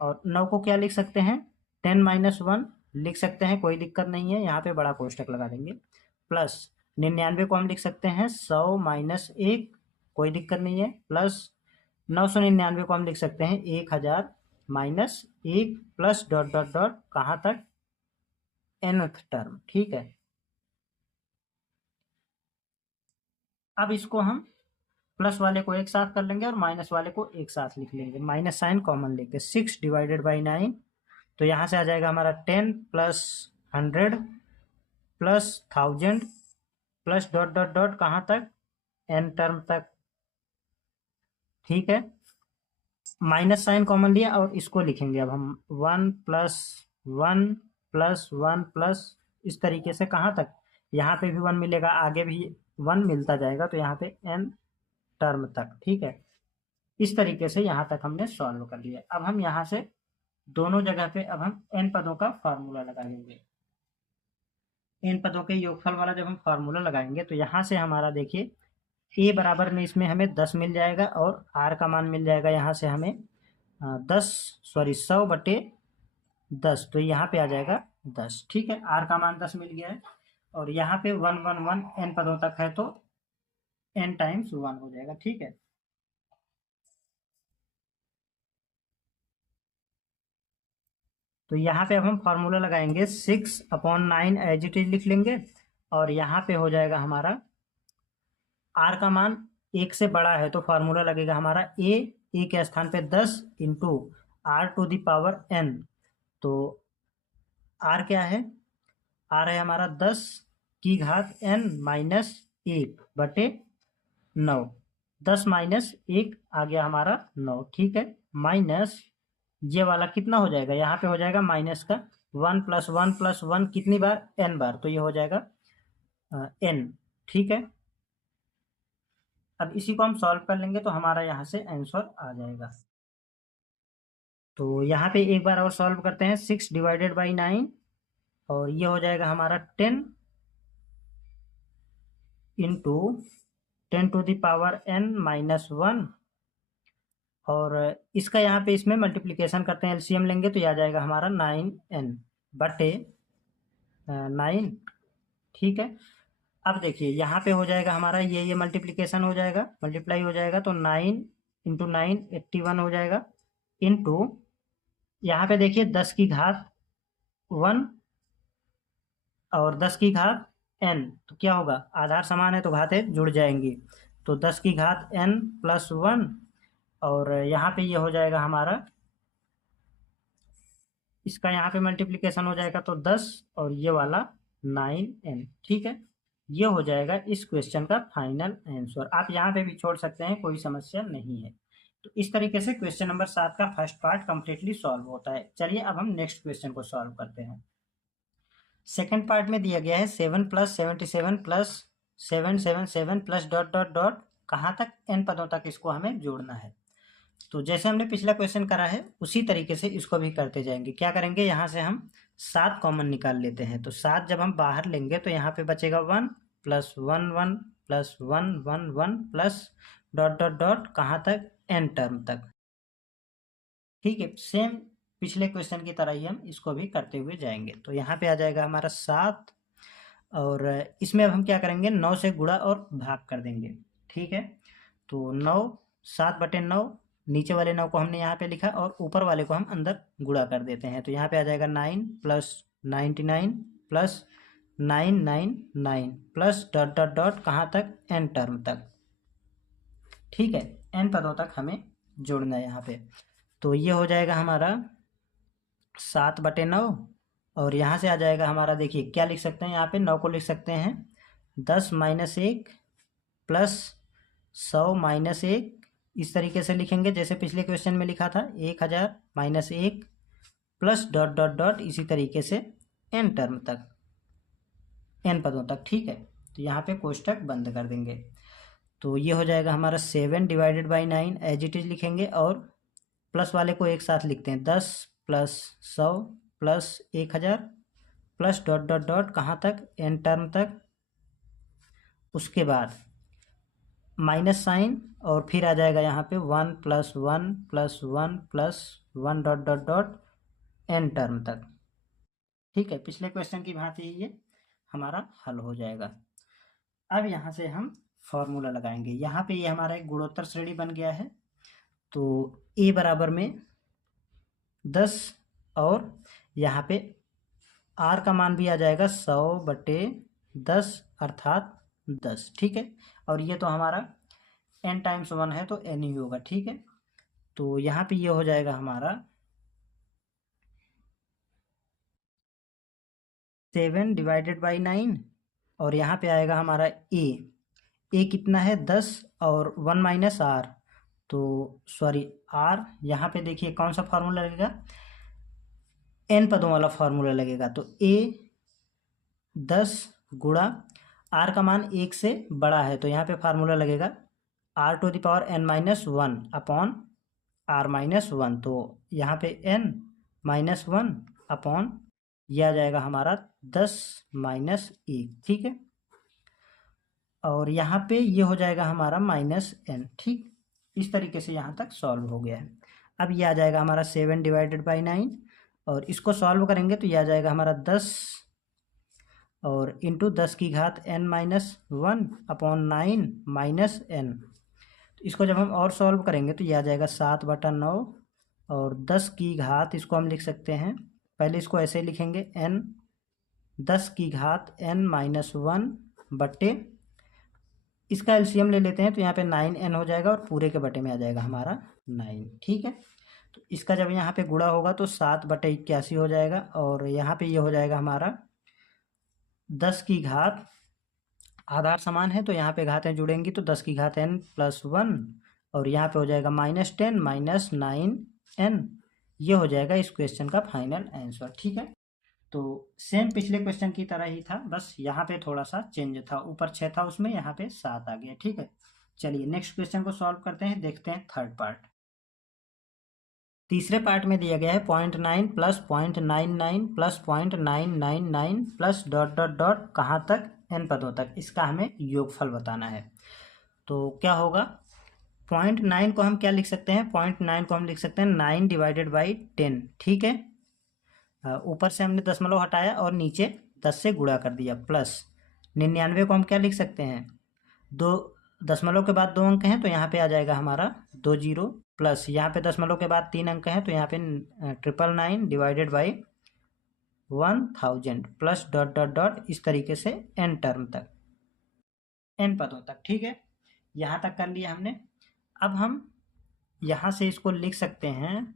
और 9 को क्या लिख सकते हैं, 10 माइनस 1 लिख सकते हैं, कोई दिक्कत नहीं है, यहाँ पे बड़ा कोष्टक लगा देंगे। प्लस 99 को हम लिख सकते हैं 100 माइनस 1, कोई दिक्कत नहीं है। प्लस 999 को हम लिख सकते हैं 1000 minus 1 plus dot dot dot कहाँ तक, nth टर्म। ठीक है, अब इसको हम प्लस वाले को एक साथ कर लेंगे और माइनस वाले को एक साथ लिख लेंगे, माइनस साइन कॉमन लेके। 6 डिवाइडेड बाई 9, तो यहाँ से आ जाएगा हमारा 10 plus 100 plus 1000 plus dot dot dot कहाँ तक, n टर्म तक। ठीक है, माइनस साइन कॉमन लिया और इसको लिखेंगे अब हम 1 प्लस 1 प्लस 1 प्लस, इस तरीके से कहाँ तक, यहाँ पे भी 1 मिलेगा, आगे भी 1 मिलता जाएगा, तो यहाँ पे n टर्म तक। ठीक है, इस तरीके से यहाँ तक हमने सॉल्व कर लिया। अब हम यहाँ से दोनों जगह पे अब हम n पदों का फार्मूला लगाएंगे। n पदों के योगफल वाला जब हम फार्मूला लगाएंगे तो यहाँ से हमारा देखिए a बराबर में इसमें हमें 10 मिल जाएगा और r का मान मिल जाएगा यहाँ से हमें 100 बटे 10, तो यहाँ पे आ जाएगा 10। ठीक है, r का मान 10 मिल गया है और यहाँ पे 1 1 1 n पदों तक है तो n टाइम्स 1 हो जाएगा। ठीक है, तो यहाँ पे अब हम फार्मूला लगाएंगे 6/9 एज इट इज लिख लेंगे और यहाँ पे हो जाएगा हमारा r का मान 1 से बड़ा है तो फार्मूला लगेगा हमारा a के स्थान पे 10 into r to the power n, तो r क्या है, r है हमारा 10 की घात n माइनस 1 बटे 9, 10 माइनस 1 आ गया हमारा 9। ठीक है, माइनस ये वाला कितना हो जाएगा, यहाँ पे हो जाएगा माइनस का 1 प्लस 1 प्लस 1 कितनी बार, n बार, तो ये हो जाएगा n। ठीक है, अब इसी को हम सॉल्व कर लेंगे तो हमारा यहाँ से आंसर आ जाएगा। तो यहाँ पे एक बार और सॉल्व करते हैं, 6 डिवाइडेड बाई 9 और ये हो जाएगा हमारा 10 into 10 to the power n minus 1 और इसका यहाँ पे इसमें मल्टीप्लिकेशन करते हैं, एलसीएम लेंगे तो ये आ जाएगा हमारा 9n बटे 9। ठीक है, अब देखिए यहाँ पे हो जाएगा हमारा ये मल्टीप्लिकेशन हो जाएगा, मल्टीप्लाई हो जाएगा, तो 9 इंटू 9 81 हो जाएगा, इंटू यहाँ पे देखिए 10 की घात 1 और 10 की घात n, तो क्या होगा, आधार समान है तो घातें जुड़ जाएंगी, तो 10 की घात n प्लस 1 और यहाँ पे ये हो जाएगा हमारा, इसका यहाँ पे मल्टीप्लिकेशन हो जाएगा तो 10 और ये वाला 9n। ठीक है, ये हो जाएगा इस क्वेश्चन का फाइनल आंसर। आप यहाँ पे भी छोड़ सकते हैं, कोई समस्या नहीं है। तो इस तरीके से क्वेश्चन नंबर 7 का फर्स्ट पार्ट कंप्लीटली सॉल्व होता है। चलिए अब हम नेक्स्ट क्वेश्चन को सॉल्व करते हैं। सेकेंड पार्ट में दिया गया है 7 plus 77 plus 777 plus dot dot dot कहाँ तक, n पदों तक इसको हमें जोड़ना है। तो जैसे हमने पिछला क्वेश्चन करा है उसी तरीके से इसको भी करते जाएंगे। क्या करेंगे, यहाँ से हम 7 कॉमन निकाल लेते हैं, तो 7 जब हम बाहर लेंगे तो यहाँ पे बचेगा 1 plus 1 1 plus 1 1 1 plus dot dot dot कहाँ तक, n टर्म तक। ठीक है, सेम पिछले क्वेश्चन की तरह ही हम इसको भी करते हुए जाएंगे। तो यहाँ पे आ जाएगा हमारा 7 और इसमें अब हम क्या करेंगे, 9 से गुणा और भाग कर देंगे। ठीक है, तो 9 7 बटे 9 नीचे वाले 9 को हमने यहाँ पे लिखा और ऊपर वाले को हम अंदर गुणा कर देते हैं। तो यहाँ पे आ जाएगा 9 plus 99 plus 999 plus dot dot dot कहाँ तक, n टर्म तक। ठीक है, n पदों तक हमें जोड़ना है यहाँ पे। तो ये हो जाएगा हमारा 7/9 और यहाँ से आ जाएगा हमारा, देखिए क्या लिख सकते हैं यहाँ पे, 9 को लिख सकते हैं 10 - 1 प्लस 100 - 1, इस तरीके से लिखेंगे जैसे पिछले क्वेश्चन में लिखा था, 1000 - 1 प्लस डॉट डॉट डॉट, इसी तरीके से n टर्म तक, n पदों तक। ठीक है, तो यहाँ पे कोष्टक बंद कर देंगे। तो ये हो जाएगा हमारा 7/9 एज इट इज लिखेंगे और प्लस वाले को एक साथ लिखते हैं, 10 plus 100 plus 1000 plus dot dot dot कहाँ तक, n टर्म तक। उसके बाद माइनस साइन और फिर आ जाएगा यहाँ पे 1 plus 1 plus 1 plus 1 dot dot dot n term तक। ठीक है, पिछले क्वेश्चन की भांति ही ये हमारा हल हो जाएगा। अब यहाँ से हम फॉर्मूला लगाएंगे। यहाँ पे ये हमारा एक गुणोत्तर श्रेणी बन गया है। तो a बराबर में 10 और यहाँ पे r का मान भी आ जाएगा 100/10 अर्थात 10। ठीक है, और ये तो हमारा n टाइम्स 1 है तो n ही होगा। ठीक है, तो यहाँ पे ये हो जाएगा हमारा 7/9 और यहाँ पे आएगा हमारा a कितना है 10 और 1 माइनस r, तो सॉरी r, यहाँ पे देखिए कौन सा फार्मूला लगेगा, n पदों वाला फार्मूला लगेगा। तो a 10 गुणा r का मान 1 से बड़ा है तो यहाँ पे फार्मूला लगेगा r⁻n-1 अपॉन r-1। तो यहाँ पे n-1 अपॉन यह आ जाएगा हमारा 10 - 1। ठीक है, और यहाँ पे ये हो जाएगा हमारा -n। ठीक, इस तरीके से यहाँ तक सॉल्व हो गया है। अब ये आ जाएगा हमारा 7/9 और इसको सॉल्व करेंगे तो ये आ जाएगा हमारा 10 और इंटू 10 की घात n-1 अपॉन 9 माइनस n। तो इसको जब हम और सॉल्व करेंगे तो ये आ जाएगा 7/9 और 10 की घात, इसको हम लिख सकते हैं, पहले इसको ऐसे लिखेंगे n 10 की घात n-1 बट्टे, इसका एलसीएम ले लेते हैं तो यहाँ पे 9n हो जाएगा और पूरे के बटे में आ जाएगा हमारा 9। ठीक है, तो इसका जब यहाँ पे गुणा होगा तो 7/81 हो जाएगा और यहाँ पे ये हो जाएगा हमारा 10 की घात, आधार समान है तो यहाँ पे घातें जुड़ेंगी तो 10 की घात n+1 और यहाँ पे हो जाएगा -10 - 9n। ये हो जाएगा इस क्वेश्चन का फाइनल आंसर। ठीक है, तो सेम पिछले क्वेश्चन की तरह ही था, बस यहाँ पे थोड़ा सा चेंज था, ऊपर 6 था उसमें यहाँ पे 7 आ गया। ठीक है, चलिए नेक्स्ट क्वेश्चन को सॉल्व करते हैं, देखते हैं थर्ड पार्ट। तीसरे पार्ट में दिया गया है 0.9 plus 0.99 plus 0.999 plus dot dot dot कहाँ तक, n पदों तक। इसका हमें योगफल बताना है। तो क्या होगा, 0.9 को हम क्या लिख सकते हैं, 0.9 को हम लिख सकते हैं 9/10। ठीक है, ऊपर से हमने दशमलव हटाया और नीचे 10 से गुणा कर दिया, प्लस 99 को हम क्या लिख सकते हैं, 2 दशमलव के बाद 2 अंक हैं तो यहाँ पे आ जाएगा हमारा 2 0, प्लस यहाँ पे दशमलव के बाद 3 अंक हैं तो यहाँ पे 999/1000 प्लस डॉट डॉट डॉट, इस तरीके से n टर्म तक, n पदों तक। ठीक है, यहाँ तक कर लिया हमने। अब हम यहाँ से इसको लिख सकते हैं,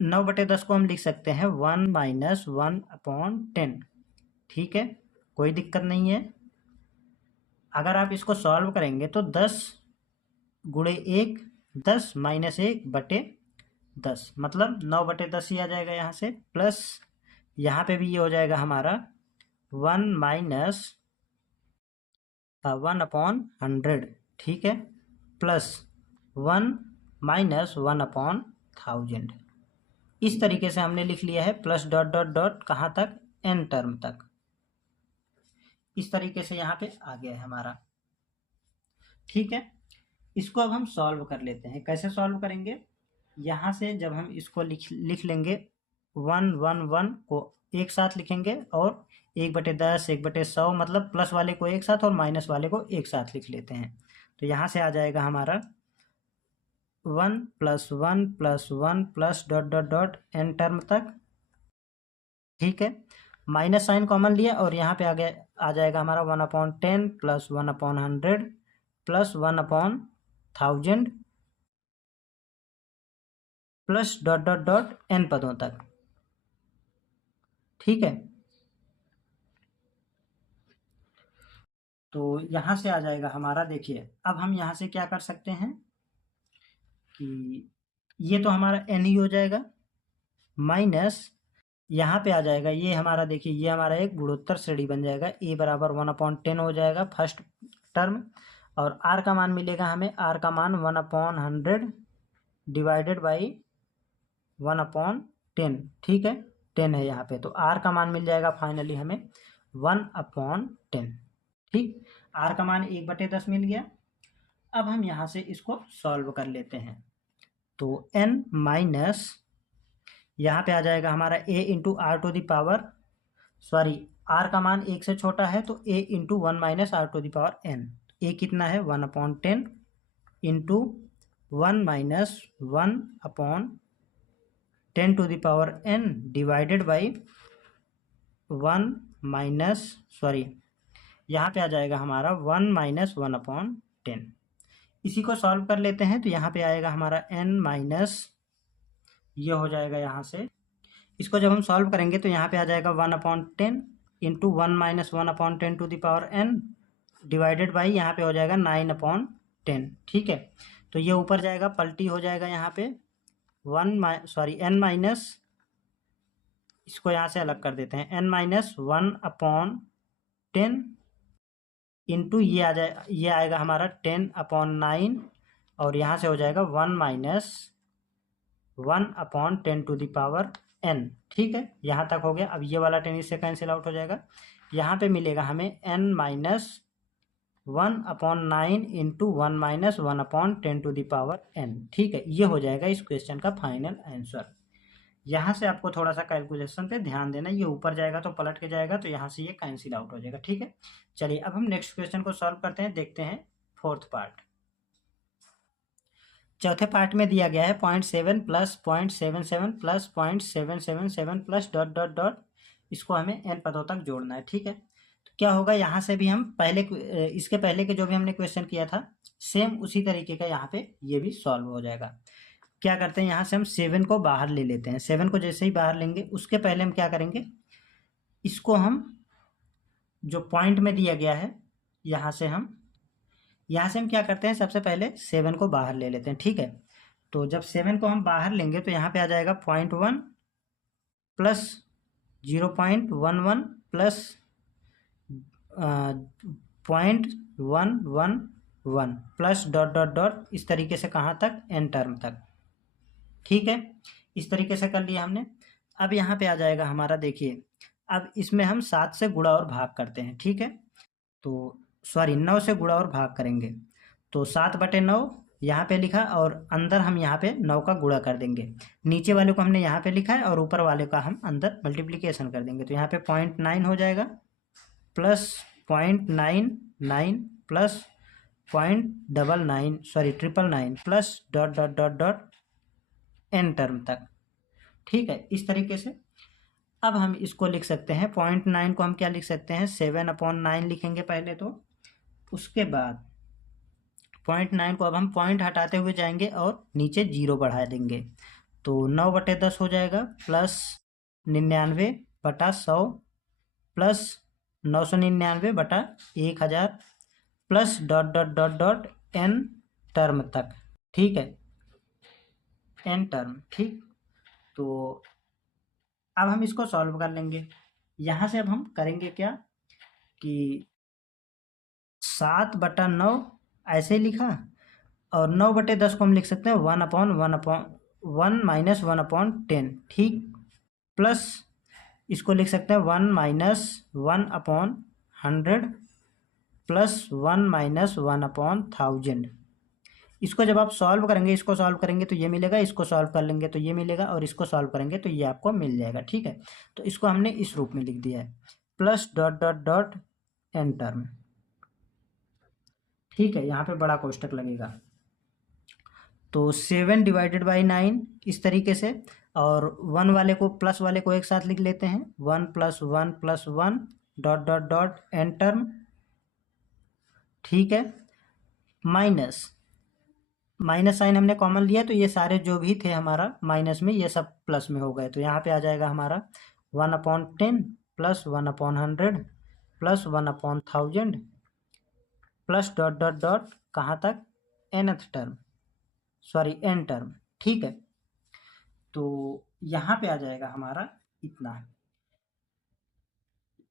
9/10 को हम लिख सकते हैं 1 - 1/10। ठीक है, कोई दिक्कत नहीं है। अगर आप इसको सॉल्व करेंगे तो 10 गुणे 1 10 - 1/10 मतलब 9/10 ही आ जाएगा यहाँ से, प्लस यहाँ पे भी ये हो जाएगा हमारा 1 - 1/100। ठीक है, प्लस 1 - 1/1000। इस तरीके से हमने लिख लिया है, प्लस डॉट डॉट डॉट कहाँ तक, n टर्म तक। इस तरीके से यहाँ पे आ गया है हमारा। ठीक है, इसको अब हम सॉल्व कर लेते हैं। कैसे सॉल्व करेंगे, यहाँ से जब हम इसको लिख लेंगे 1 1 1 को एक साथ लिखेंगे और 1/10 1/100 मतलब प्लस वाले को एक साथ और माइनस वाले को एक साथ लिख लेते हैं। तो यहाँ से आ जाएगा हमारा 1 plus 1 plus 1 plus dot dot dot n term तक। ठीक है, माइनस साइन कॉमन लिया और यहाँ पे आगे आ जाएगा हमारा 1/10 plus 1/100 plus 1/1000 plus dot dot dot n पदों तक। ठीक है, तो यहाँ से आ जाएगा हमारा, देखिए अब हम यहाँ से क्या कर सकते हैं कि ये तो हमारा n ही हो जाएगा, माइनस यहाँ पे आ जाएगा ये हमारा, देखिए ये हमारा एक गुणोत्तर श्रेणी बन जाएगा, a बराबर 1/10 हो जाएगा फर्स्ट टर्म, और r का मान मिलेगा हमें, r का मान 1/100 डिवाइडेड बाई 1/10। ठीक है, 10 है यहाँ पे, तो r का मान मिल जाएगा फाइनली हमें 1/10। ठीक, r का मान 1/10 मिल गया। अब हम यहाँ से इसको सॉल्व कर लेते हैं, तो n माइनस यहाँ पे आ जाएगा हमारा a into R to the power, sorry r का मान 1 से छोटा है तो a into 1 minus R to the power n। a कितना है 1/10 into 1 minus 1/10 to the power n divided by 1 minus, sorry यहाँ पे आ जाएगा हमारा 1 माइनस 1/10। इसी को सॉल्व कर लेते हैं, तो यहाँ पे आएगा हमारा n माइनस, ये हो जाएगा यहाँ से, इसको जब हम सॉल्व करेंगे तो यहाँ पे आ जाएगा 1/10 into 1 minus 1/10 to the power n divided by, यहाँ पे हो जाएगा 9/10। ठीक है, तो ये ऊपर जाएगा, पलटी हो जाएगा यहाँ पे n माइनस, इसको यहाँ से अलग कर देते हैं, n माइनस 1/10 इंटू ये आएगा हमारा 10/9, और यहाँ से हो जाएगा 1 minus 1/10 to the power n। ठीक है, यहाँ तक हो गया। अब ये वाला 10 इससे कैंसिल आउट हो जाएगा, यहाँ पे मिलेगा हमें n minus 1/9 into 1 minus 1/10 to the power n। ठीक है, ये हो जाएगा इस क्वेश्चन का फाइनल आंसर। यहाँ से आपको थोड़ा सा कैलकुलेशन पे ध्यान देना, ये ऊपर जाएगा तो पलट के जाएगा, तो यहाँ से ये कैंसिल आउट हो जाएगा। ठीक है, चलिए अब हम नेक्स्ट क्वेश्चन को सॉल्व करते हैं, देखते हैं फोर्थ पार्ट। चौथे पार्ट में दिया गया है 0.7 plus 0.77 plus 0.777 plus dot dot dot, इसको हमें n पदों तक जोड़ना है। ठीक है, तो क्या होगा, यहाँ से भी हम इसके पहले के जो भी हमने क्वेश्चन किया था सेम उसी तरीके का यहाँ पे ये भी सॉल्व हो जाएगा। क्या करते हैं, यहाँ से हम 7 को बाहर ले लेते हैं। 7 को जैसे ही बाहर लेंगे उसके पहले हम क्या करेंगे, इसको हम जो पॉइंट में दिया गया है यहाँ से हम क्या करते हैं, सबसे पहले 7 को बाहर ले लेते हैं। ठीक है, तो जब 7 को हम बाहर लेंगे तो यहाँ पे आ जाएगा 0.1 plus 0.11 plus 0.111 plus dot dot dot, इस तरीके से कहाँ तक, n टर्म तक। ठीक है, इस तरीके से कर लिया हमने। अब यहाँ पे आ जाएगा हमारा, देखिए अब इसमें हम 7 से गुणा और भाग करते हैं। ठीक है, तो सॉरी 9 से गुणा और भाग करेंगे, तो 7/9 यहाँ पे लिखा, और अंदर हम यहाँ पे 9 का गुणा कर देंगे। नीचे वाले को हमने यहाँ पे लिखा है और ऊपर वाले का हम अंदर मल्टीप्लिकेशन कर देंगे, तो यहाँ पे 0.9 हो जाएगा plus 0.99 plus 0.999 plus dot dot dot dot n term तक। ठीक है, इस तरीके से अब हम इसको लिख सकते हैं, 0.9 को हम क्या लिख सकते हैं, 7/9 लिखेंगे पहले, तो उसके बाद 0.9 को अब हम पॉइंट हटाते हुए जाएंगे और नीचे 0 बढ़ा देंगे, तो 9/10 हो जाएगा plus 99/100 plus 999/1000 plus dot dot dot dot n term तक। ठीक है, n टर्म। ठीक, तो अब हम इसको सॉल्व कर लेंगे। यहाँ से अब हम करेंगे क्या कि 7/9 ऐसे लिखा, और 9/10 को हम लिख सकते हैं 1 माइनस 1/10। ठीक, प्लस इसको लिख सकते हैं 1 माइनस 1/100 प्लस 1 माइनस 1/1000। इसको जब आप सॉल्व करेंगे, इसको सॉल्व करेंगे तो ये मिलेगा, इसको सॉल्व कर लेंगे तो ये मिलेगा, और इसको सॉल्व करेंगे तो ये आपको मिल जाएगा। ठीक है, तो इसको हमने इस रूप में लिख दिया है, plus dot dot dot n term. ठीक है, यहाँ पे बड़ा कोष्टक लगेगा। तो 7 डिवाइडेड बाई 9 इस तरीके से, और 1 वाले को प्लस वाले को एक साथ लिख लेते हैं, 1 + 1 dot dot dot N term, ठीक है, माइनस साइन हमने कॉमन लिया तो ये सारे जो भी थे हमारा माइनस में ये सब प्लस में हो गए, तो यहाँ पे आ जाएगा हमारा 1/10 + 1/100 + 1/1000 प्लस डॉट डॉट डॉट कहाँ तक, nth term, sorry n term, ठीक है। तो यहाँ पे आ जाएगा हमारा इतना,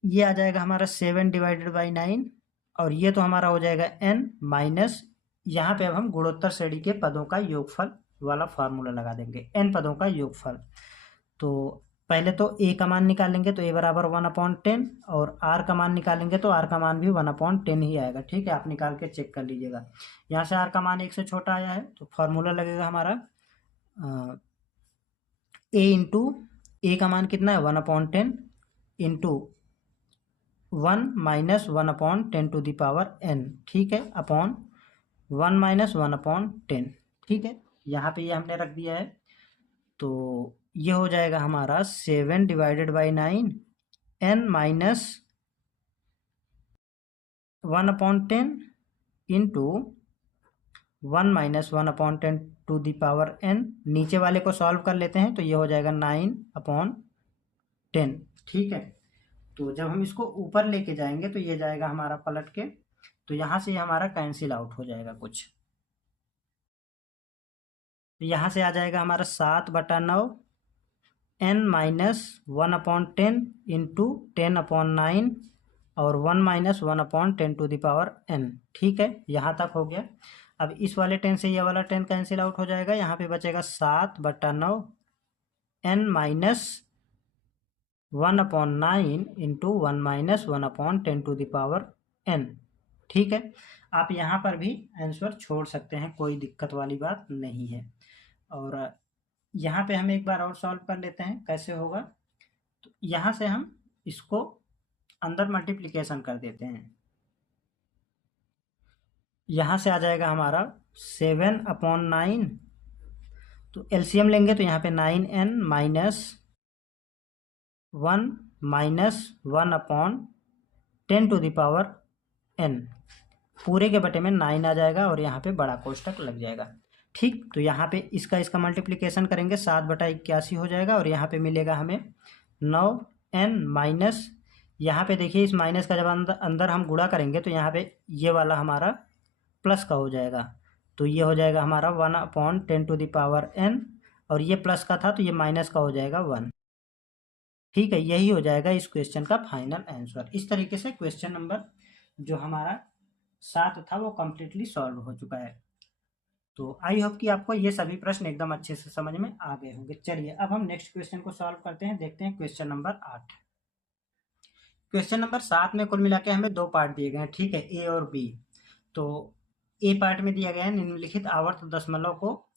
ये आ जाएगा हमारा 7 डिवाइडेड बाई 9, और ये तो हमारा हो जाएगा n माइनस, यहाँ पे अब हम गुणोत्तर श्रेणी के पदों का योगफल वाला फार्मूला लगा देंगे, n पदों का योगफल। तो पहले तो a का मान निकालेंगे तो a बराबर 1/10, और r का मान निकालेंगे तो r का मान भी 1/10 ही आएगा, ठीक है, आप निकाल के चेक कर लीजिएगा। यहाँ से r का मान 1 से छोटा आया है तो फार्मूला लगेगा हमारा a इंटू a का मान कितना है 1/10 इंटू 1 माइनस 1/10⁻n, ठीक है, अपॉन 1 माइनस 1/10, ठीक है, यहाँ पे ये हमने रख दिया है। तो ये हो जाएगा हमारा 7 divided by 9 n minus 1/10 into 1 minus 1/10⁻n, नीचे वाले को सॉल्व कर लेते हैं तो ये हो जाएगा 9/10, ठीक है। तो जब हम इसको ऊपर लेके जाएंगे तो ये जाएगा हमारा पलट के, तो यहाँ से हमारा कैंसिल आउट हो जाएगा कुछ, तो यहाँ से आ जाएगा हमारा 7/9 n माइनस 1/10 इंटू 10/9 और 1 माइनस 1/10⁻n, ठीक है, यहाँ तक हो गया। अब इस वाले 10 से ये वाला 10 कैंसिल आउट हो जाएगा, यहाँ पे बचेगा 7/9 n minus 1/9 into 1 minus 1/10⁻n, ठीक है। आप यहाँ पर भी आंसर छोड़ सकते हैं, कोई दिक्कत वाली बात नहीं है। और यहाँ पे हम एक बार और सॉल्व कर लेते हैं कैसे होगा। तो यहाँ से हम इसको अंदर मल्टीप्लिकेशन कर देते हैं, यहाँ से आ जाएगा हमारा 7/9, तो एलसीएम लेंगे तो यहाँ पे 9n माइनस 1 माइनस 1/10⁻n, पूरे के बटे में 9 आ जाएगा और यहाँ पे बड़ा कोष्टक लग जाएगा, ठीक। तो यहाँ पे इसका मल्टीप्लिकेशन करेंगे 7/81 हो जाएगा, और यहाँ पे मिलेगा हमें 9n माइनस, यहाँ पे देखिए इस माइनस का जब अंदर हम गुणा करेंगे तो यहाँ पे ये वाला हमारा प्लस का हो जाएगा, तो ये हो जाएगा हमारा 1/10⁻n, और ये प्लस का था तो ये माइनस का हो जाएगा 1, ठीक है। यही हो जाएगा इस क्वेश्चन का फाइनल आंसर। इस तरीके से क्वेश्चन नंबर जो हमारा 7 था वो कम्प्लीटली सॉल्व हो चुका है। तो आई होप कि आपको ये सभी प्रश्न एकदम अच्छे से समझ में आ गए होंगे। चलिए अब हम नेक्स्ट क्वेश्चन को सॉल्व करते हैं, देखते हैं क्वेश्चन नंबर 8। क्वेश्चन नंबर 7 में कुल मिला के हमें 2 पार्ट दिए गए हैं, ठीक है, ए और बी। तो ए पार्ट में दिया गया है निम्नलिखित आवर्त दशमलव को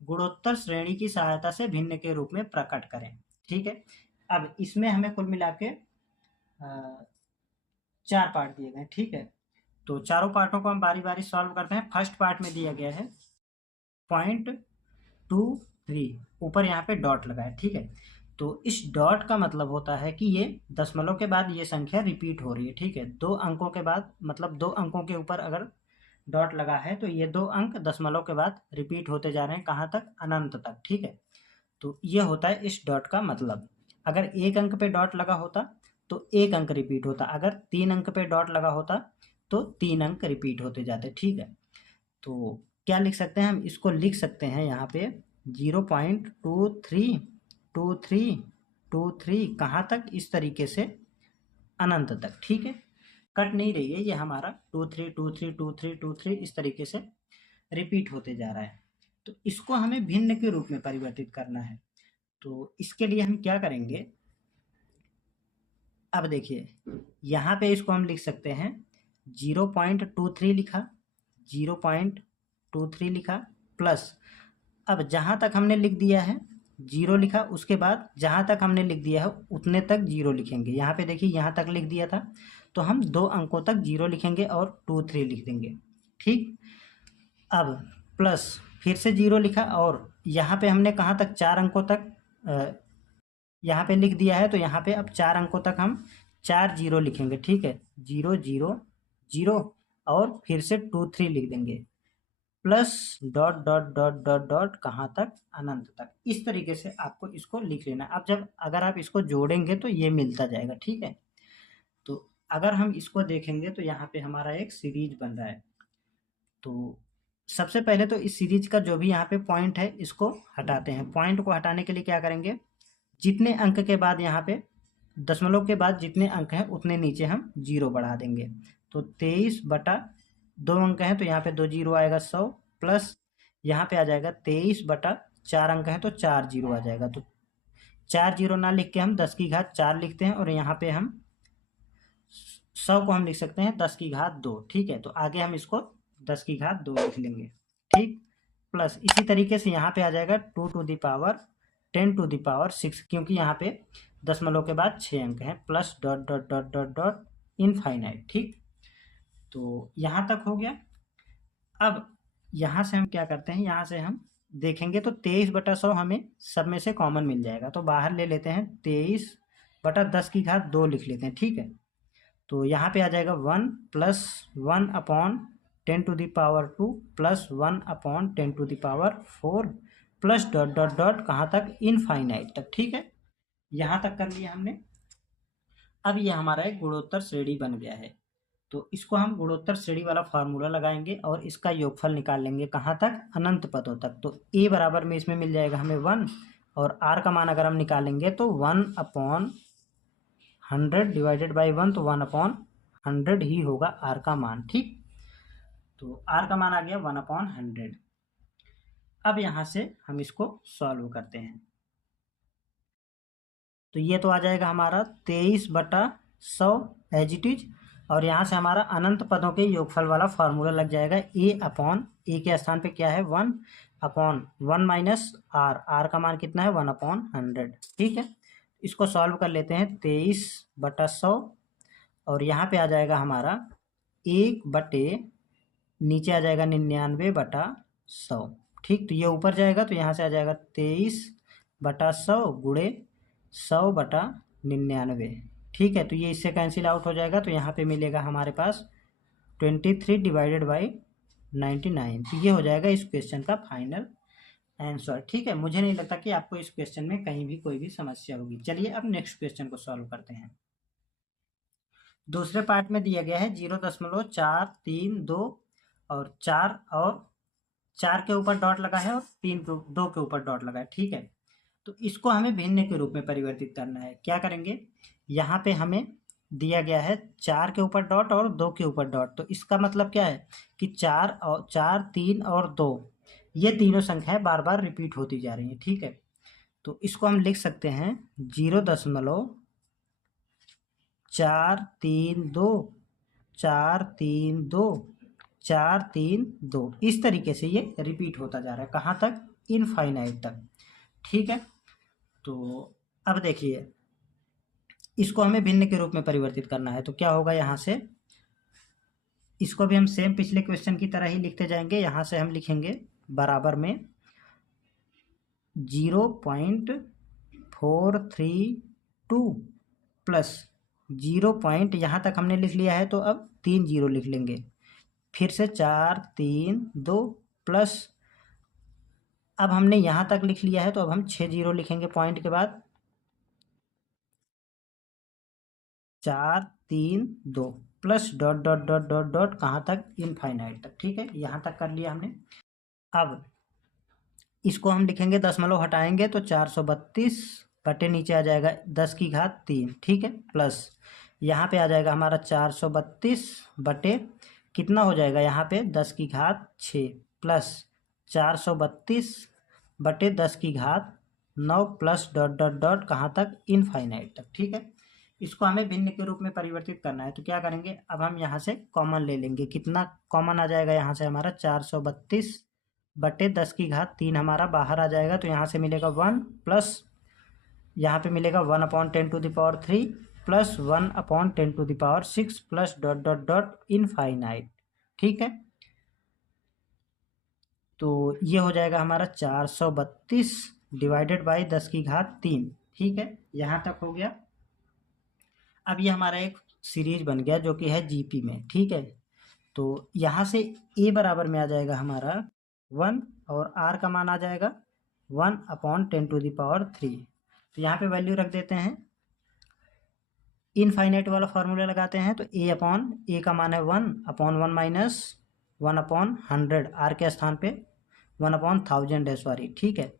गुणोत्तर श्रेणी की सहायता से भिन्न के रूप में प्रकट करें, ठीक है। अब इसमें हमें कुल मिला के 4 पार्ट दिए गए, ठीक है। तो चारों पार्टों को हम बारी बारी सॉल्व करते हैं। फर्स्ट पार्ट में दिया गया है 0.23, ऊपर यहाँ पे डॉट लगा है, ठीक है। तो इस डॉट का मतलब होता है कि ये दशमलव के बाद ये संख्या रिपीट हो रही है, ठीक है। 2 अंकों के बाद, मतलब 2 अंकों के ऊपर अगर डॉट लगा है तो ये 2 अंक दशमलव के बाद रिपीट होते जा रहे हैं, कहाँ तक, अनंत तक, ठीक है। तो ये होता है इस डॉट का मतलब। अगर 1 अंक पे डॉट लगा होता तो 1 अंक रिपीट होता, अगर 3 अंक पे डॉट लगा होता तो 3 अंक रिपीट होते जाते, ठीक है। तो क्या लिख सकते हैं हम, इसको लिख सकते हैं यहाँ पे 0.232323 कहाँ तक, इस तरीके से अनंत तक, ठीक है। कट नहीं रही है, ये हमारा 23232323 इस तरीके से रिपीट होते जा रहा है। तो इसको हमें भिन्न के रूप में परिवर्तित करना है। तो इसके लिए हम क्या करेंगे, अब देखिए यहाँ पे इसको हम लिख सकते हैं 0.23 लिखा, 0.23 लिखा प्लस, अब जहाँ तक हमने लिख दिया है 0 लिखा, उसके बाद जहाँ तक हमने लिख दिया है उतने तक 0 लिखेंगे। यहाँ पे देखिए यहाँ तक लिख दिया था तो हम 2 अंकों तक 0 लिखेंगे और 23 लिख देंगे, ठीक। अब प्लस फिर से 0 लिखा, और यहाँ पे हमने कहाँ तक 4 अंकों तक यहाँ पे लिख दिया है, तो यहाँ पे अब 4 अंकों तक हम 4 0 लिखेंगे, ठीक है। 0 0 0 और फिर से 2 3 लिख देंगे, plus dot dot dot dot dot कहाँ तक, अनंत तक। इस तरीके से आपको इसको लिख लेना। अब जब अगर आप इसको जोड़ेंगे तो ये मिलता जाएगा, ठीक है। तो अगर हम इसको देखेंगे तो यहाँ पे हमारा एक सीरीज बन रहा है। तो सबसे पहले तो इस सीरीज का जो भी यहाँ पे पॉइंट है इसको हटाते हैं। पॉइंट को हटाने के लिए क्या करेंगे, जितने अंक के बाद यहाँ पे दशमलव के बाद जितने अंक हैं उतने नीचे हम 0 बढ़ा देंगे। तो 23/2 अंक हैं तो यहाँ पे 2 0 आएगा 100, प्लस यहाँ पे आ जाएगा 23/4 अंक हैं तो 4 0 आ जाएगा। तो 4 0 ना लिख के हम 10 की घात 4 लिखते हैं, और यहाँ पे हम 100 को हम लिख सकते हैं 10 की घात 2, ठीक है। तो आगे हम इसको 10 की घात 2 लिख लेंगे, ठीक। प्लस इसी तरीके से यहाँ पे आ जाएगा 2 to the power 10 to the power 6, क्योंकि यहाँ पे दशमलव के बाद 6 अंक हैं, plus dot dot dot dot dot infinite, ठीक। तो यहाँ तक हो गया। अब यहाँ से हम क्या करते हैं, यहाँ से हम देखेंगे तो 23/100 हमें सब में से कॉमन मिल जाएगा, तो बाहर ले लेते हैं 23/10 की घात 2 लिख लेते हैं, ठीक है। तो यहाँ पे आ जाएगा 1 plus 1/10 to the power 2 plus 1/10 to the power 4 plus dot dot dot कहाँ तक, इनफाइनाइट तक, ठीक है। यहाँ तक कर लिया हमने। अब ये हमारा एक गुणोत्तर श्रेणी बन गया है। तो इसको हम गुणोत्तर श्रेणी वाला फार्मूला लगाएंगे और इसका योगफल निकाल लेंगे कहाँ तक, अनंत पदों तक। तो a बराबर में इसमें मिल जाएगा हमें 1, और r का मान अगर हम निकालेंगे तो 1/100 डिवाइडेड बाई 1, तो 1/100 ही होगा r का मान, ठीक। तो r का मान आ गया 1/100। अब यहाँ से हम इसको सॉल्व करते हैं। तो ये तो आ जाएगा हमारा 23/100 एज इट इज, और यहाँ से हमारा अनंत पदों के योगफल वाला फार्मूला लग जाएगा। a के स्थान पे क्या है, 1/1 माइनस r का मान कितना है, 1/100, ठीक है। इसको सॉल्व कर लेते हैं। 23/100 और यहाँ पे आ जाएगा हमारा 1/, नीचे आ जाएगा 99/100, ठीक। तो ये ऊपर जाएगा तो यहाँ से आ जाएगा 23/100 गुणे 100/99, ठीक है। तो ये इससे कैंसिल आउट हो जाएगा, तो यहाँ पे मिलेगा हमारे पास 23 डिवाइडेड बाई 99। तो ये हो जाएगा इस क्वेश्चन का फाइनल आंसर, ठीक है। मुझे नहीं लगता कि आपको इस क्वेश्चन में कहीं भी कोई भी समस्या होगी। चलिए अब नेक्स्ट क्वेश्चन को सॉल्व करते हैं। दूसरे पार्ट में दिया गया है 0.432 और 4 के ऊपर डॉट लगा है और 2 के ऊपर डॉट लगा है, ठीक है। तो इसको हमें भिन्न के रूप में परिवर्तित करना है। क्या करेंगे, यहाँ पे हमें दिया गया है 4 के ऊपर डॉट और 2 के ऊपर डॉट। तो इसका मतलब क्या है कि 4 और 4 3 और 2 ये तीनों संख्याएं बार बार रिपीट होती जा रही हैं, ठीक है। तो इसको हम लिख सकते हैं 0.432 432 432। इस तरीके से ये रिपीट होता जा रहा है, कहाँ तक, इनफाइनाइट तक, ठीक है। तो अब देखिए इसको हमें भिन्न के रूप में परिवर्तित करना है। तो क्या होगा, यहाँ से इसको भी हम सेम पिछले क्वेश्चन की तरह ही लिखते जाएंगे। यहाँ से हम लिखेंगे बराबर में 0.432 प्लस 0. यहाँ तक हमने लिख लिया है, तो अब 3 0 लिख लेंगे, फिर से 432 प्लस, अब हमने यहाँ तक लिख लिया है तो अब हम 6 0 लिखेंगे पॉइंट के बाद, 432 plus dot dot dot dot dot कहाँ तक, इनफाइनाइट तक, ठीक है। यहाँ तक कर लिया हमने। अब इसको हम लिखेंगे, दशमलव हटाएंगे तो 432 बटे नीचे आ जाएगा 10 की घात 3, ठीक है। प्लस यहाँ पे आ जाएगा हमारा 432 बटे कितना हो जाएगा यहाँ पे 10 की घात 6 प्लस 432 बटे 10 की घात 9 प्लस डॉट डॉट डॉट कहाँ तक, इनफाइनाइट तक, ठीक है। इसको हमें भिन्न के रूप में परिवर्तित करना है। तो क्या करेंगे, अब हम यहाँ से कॉमन ले लेंगे। कितना कॉमन आ जाएगा यहाँ से हमारा 432 बटे 10 की घात 3 हमारा बाहर आ जाएगा, तो यहाँ से मिलेगा 1 प्लस यहाँ पे मिलेगा 1/10 to the power 3 plus 1/10 to the power 6 plus dot dot dot infinite, ठीक है। तो ये हो जाएगा हमारा 432 डिवाइडेड बाई 10⁻3। ठीक है, यहाँ तक हो गया। अब ये हमारा एक सीरीज बन गया जो कि है जीपी में। ठीक है, तो यहाँ से ए बराबर में आ जाएगा हमारा 1 और आर का मान आ जाएगा 1/10⁻3। तो यहाँ पे वैल्यू रख देते हैं, इनफाइनाइट वाला फॉर्मूला लगाते हैं। तो ए का मान है 1/1 माइनस 1/100, आर के स्थान पे 1/1000 है, सॉरी। ठीक है,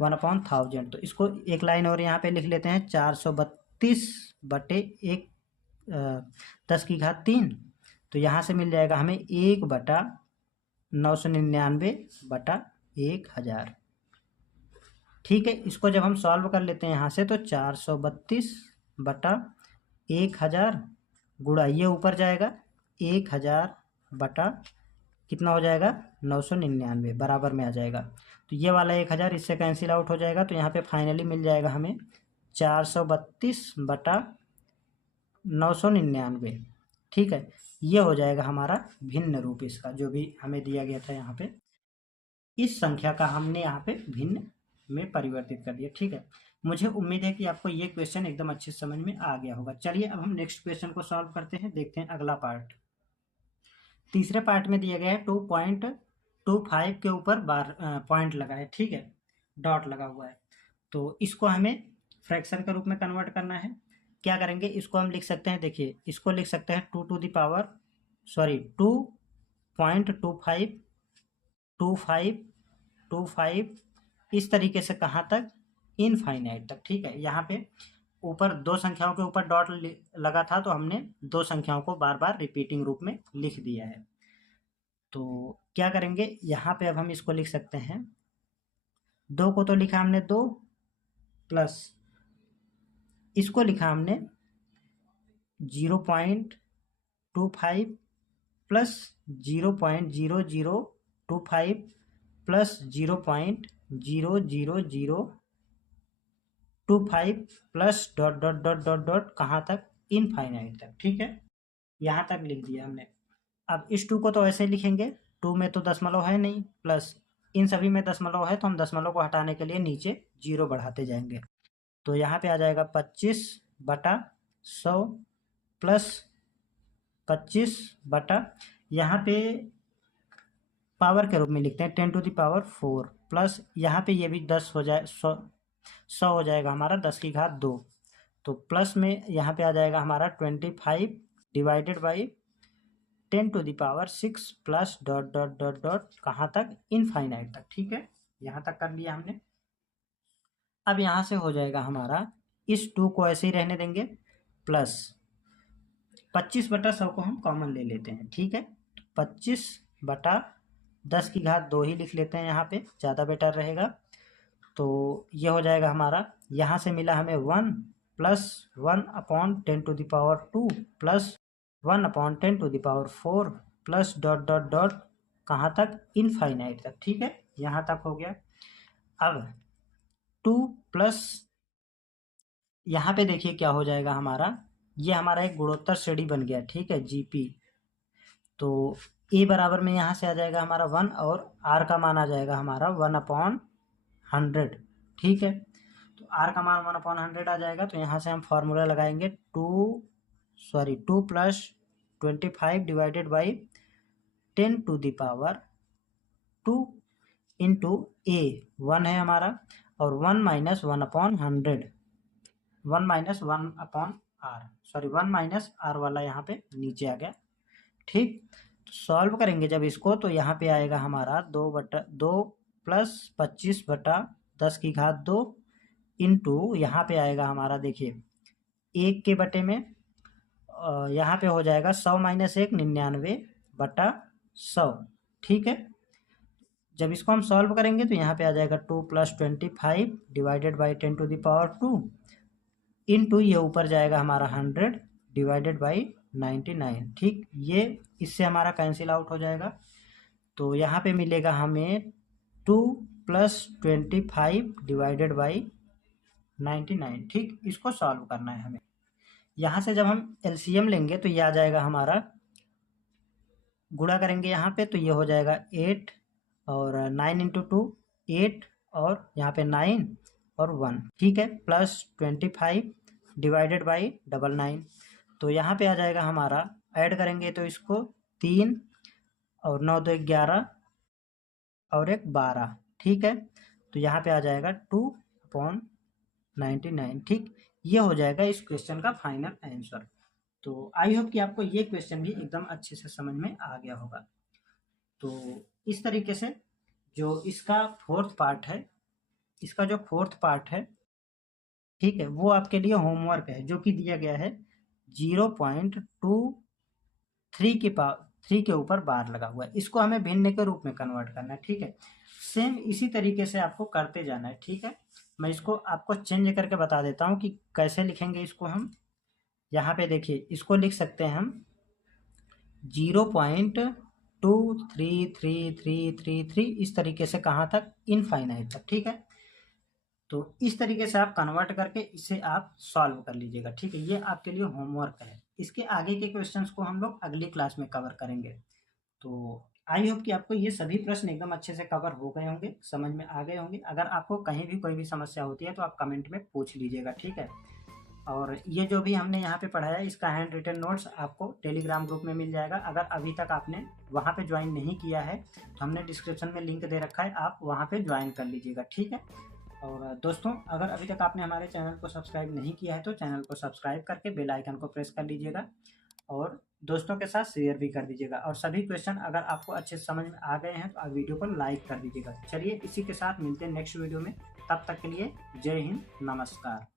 1/1000। तो इसको एक लाइन और यहाँ पे लिख लेते हैं, 432 बटे 10⁻3। तो यहाँ से मिल जाएगा हमें 1/999/1000। ठीक है, इसको जब हम सॉल्व कर लेते हैं यहाँ से, तो 432/1000 गुणा ये ऊपर जाएगा 1000 बटा कितना हो जाएगा 999 बराबर में आ जाएगा। तो ये वाला 1000 इससे कैंसिल आउट हो जाएगा। तो यहाँ पे फाइनली मिल जाएगा हमें 432/999। ठीक है, ये हो जाएगा हमारा भिन्न रूप इसका, जो भी हमें दिया गया था यहाँ पे। इस संख्या का हमने यहाँ पे भिन्न में परिवर्तित कर दिया। ठीक है, मुझे उम्मीद है कि आपको ये क्वेश्चन एकदम अच्छे समझ में आ गया होगा। चलिए अब हम नेक्स्ट क्वेश्चन को सॉल्व करते हैं, देखते हैं अगला पार्ट। तीसरे पार्ट में दिया गया है 2.25 के ऊपर बार पॉइंट लगा है। ठीक है, डॉट लगा हुआ है। तो इसको हमें फ्रैक्शन के रूप में कन्वर्ट करना है। क्या करेंगे, इसको हम लिख सकते हैं, देखिए इसको लिख सकते हैं 2.25 इस तरीके से, कहाँ तक, इनफाइनाइट तक। ठीक है, यहाँ पे ऊपर दो संख्याओं के ऊपर डॉट लगा था, तो हमने दो संख्याओं को बार बार रिपीटिंग रूप में लिख दिया है। तो क्या करेंगे, यहाँ पे अब हम इसको लिख सकते हैं, 2 को तो लिखा हमने 2 प्लस इसको लिखा हमने 0.25 plus 0.0025 plus 0.00025 plus dot dot dot dot dot कहाँ तक, इनफाइनाइट तक। ठीक है, यहाँ तक लिख दिया हमने। अब इस 2 को तो ऐसे लिखेंगे, 2 में तो दशमलव है नहीं, प्लस इन सभी में दशमलव है, तो हम दशमलव को हटाने के लिए नीचे 0 बढ़ाते जाएंगे। तो यहाँ पे आ जाएगा 25/100 प्लस 25 यहाँ पे पावर के रूप में लिखते हैं 10⁴ प्लस यहाँ पे ये भी 10 हो जाए, 100 हो जाएगा हमारा 10⁻2। तो प्लस में यहाँ पे आ जाएगा हमारा 25 divided by 10⁶ plus dot dot dot dot कहाँ तक, इनफाइनाइट तक। ठीक है, यहाँ तक कर लिया हमने। अब यहाँ से हो जाएगा हमारा, इस 2 को ऐसे ही रहने देंगे, प्लस 25/100 को हम कॉमन ले लेते हैं। ठीक है, 25/10⁻2 ही लिख लेते हैं, यहाँ पे ज़्यादा बेटर रहेगा। तो ये हो जाएगा हमारा, यहाँ से मिला हमें 1 plus 1/10⁻2 plus 1/10⁴ plus dot dot dot कहाँ तक, इनफाइनाइट तक। ठीक है, यहाँ तक हो गया। अब 2 प्लस यहाँ पे देखिए क्या हो जाएगा हमारा, ये हमारा एक गुणोत्तर श्रेणी बन गया। ठीक है, जीपी। तो ए बराबर में यहाँ से आ जाएगा हमारा 1 और आर का मान आ जाएगा हमारा 1/100। ठीक है, तो आर का मान 1/100 आ जाएगा। तो यहाँ से हम फॉर्मूला लगाएंगे 2 plus 25 divided by 10⁻2 into A 1 है हमारा, और 1 minus 1/100, 1 minus 1/r, sorry 1 minus R वाला यहाँ पे नीचे आ गया। ठीक, तो सॉल्व करेंगे जब इसको, तो यहाँ पे आएगा हमारा 2 प्लस 25/10⁻2 इंटू यहाँ पे आएगा हमारा, देखिए 1 के बटे में यहाँ पे हो जाएगा 100 माइनस 1 99/100। ठीक है, जब इसको हम सॉल्व करेंगे तो यहाँ पे आ जाएगा 2 प्लस 25 डिवाइडेड बाई 10⁻2 इंटू ये ऊपर जाएगा हमारा 100 डिवाइडेड बाई 99। ठीक, ये इससे हमारा कैंसिल आउट हो जाएगा। तो यहाँ पे मिलेगा हमें 2 प्लस 25 डिवाइडेड बाई 99। ठीक, इसको सॉल्व करना है हमें। यहाँ से जब हम एलसीएम लेंगे तो ये आ जाएगा हमारा, गुणा करेंगे यहाँ पे तो ये हो जाएगा 8 और 9 इंटू 2 8 और यहाँ पे 9 और 1, ठीक है, प्लस 25 डिवाइडेड बाई 99। तो यहाँ पे आ जाएगा हमारा, ऐड करेंगे तो इसको 3 और 9 2 11 और एक 12, ठीक है। तो यहाँ पे आ जाएगा 2/99, ठीक। ये हो जाएगा इस क्वेश्चन का फाइनल आंसर। तो आई होप कि आपको ये क्वेश्चन भी एकदम अच्छे से समझ में आ गया होगा। तो इस तरीके से जो इसका फोर्थ पार्ट है, इसका जो फोर्थ पार्ट है, ठीक है, वो आपके लिए होमवर्क है, जो कि दिया गया है 0.23 के ऊपर बार लगा हुआ है। इसको हमें भिन्न के रूप में कन्वर्ट करना है, ठीक है। सेम इसी तरीके से आपको करते जाना है, ठीक है। मैं इसको आपको चेंज करके बता देता हूँ कि कैसे लिखेंगे इसको हम। यहाँ पे देखिए, इसको लिख सकते हैं हम 0.23333 इस तरीके से, कहाँ तक, इनफाइनाइट तक, ठीक है। तो इस तरीके से आप कन्वर्ट करके इसे आप सॉल्व कर लीजिएगा, ठीक है। ये आपके लिए होमवर्क है। इसके आगे के क्वेश्चंस को हम लोग अगली क्लास में कवर करेंगे। तो आई होप कि आपको ये सभी प्रश्न एकदम अच्छे से कवर हो गए होंगे, समझ में आ गए होंगे। अगर आपको कहीं भी कोई भी समस्या होती है तो आप कमेंट में पूछ लीजिएगा, ठीक है। और ये जो भी हमने यहाँ पे पढ़ाया, इसका हैंड रिटन नोट्स आपको टेलीग्राम ग्रुप में मिल जाएगा। अगर अभी तक आपने वहाँ पे ज्वाइन नहीं किया है तो हमने डिस्क्रिप्शन में लिंक दे रखा है, आप वहाँ पे ज्वाइन कर लीजिएगा, ठीक है। और दोस्तों, अगर अभी तक आपने हमारे चैनल को सब्सक्राइब नहीं किया है तो चैनल को सब्सक्राइब करके बेल आइकन को प्रेस कर लीजिएगा और दोस्तों के साथ शेयर भी कर दीजिएगा। और सभी क्वेश्चन अगर आपको अच्छे से समझ में आ गए हैं तो आप वीडियो को लाइक कर दीजिएगा। चलिए, इसी के साथ मिलते हैं नेक्स्ट वीडियो में। तब तक के लिए जय हिंद, नमस्कार।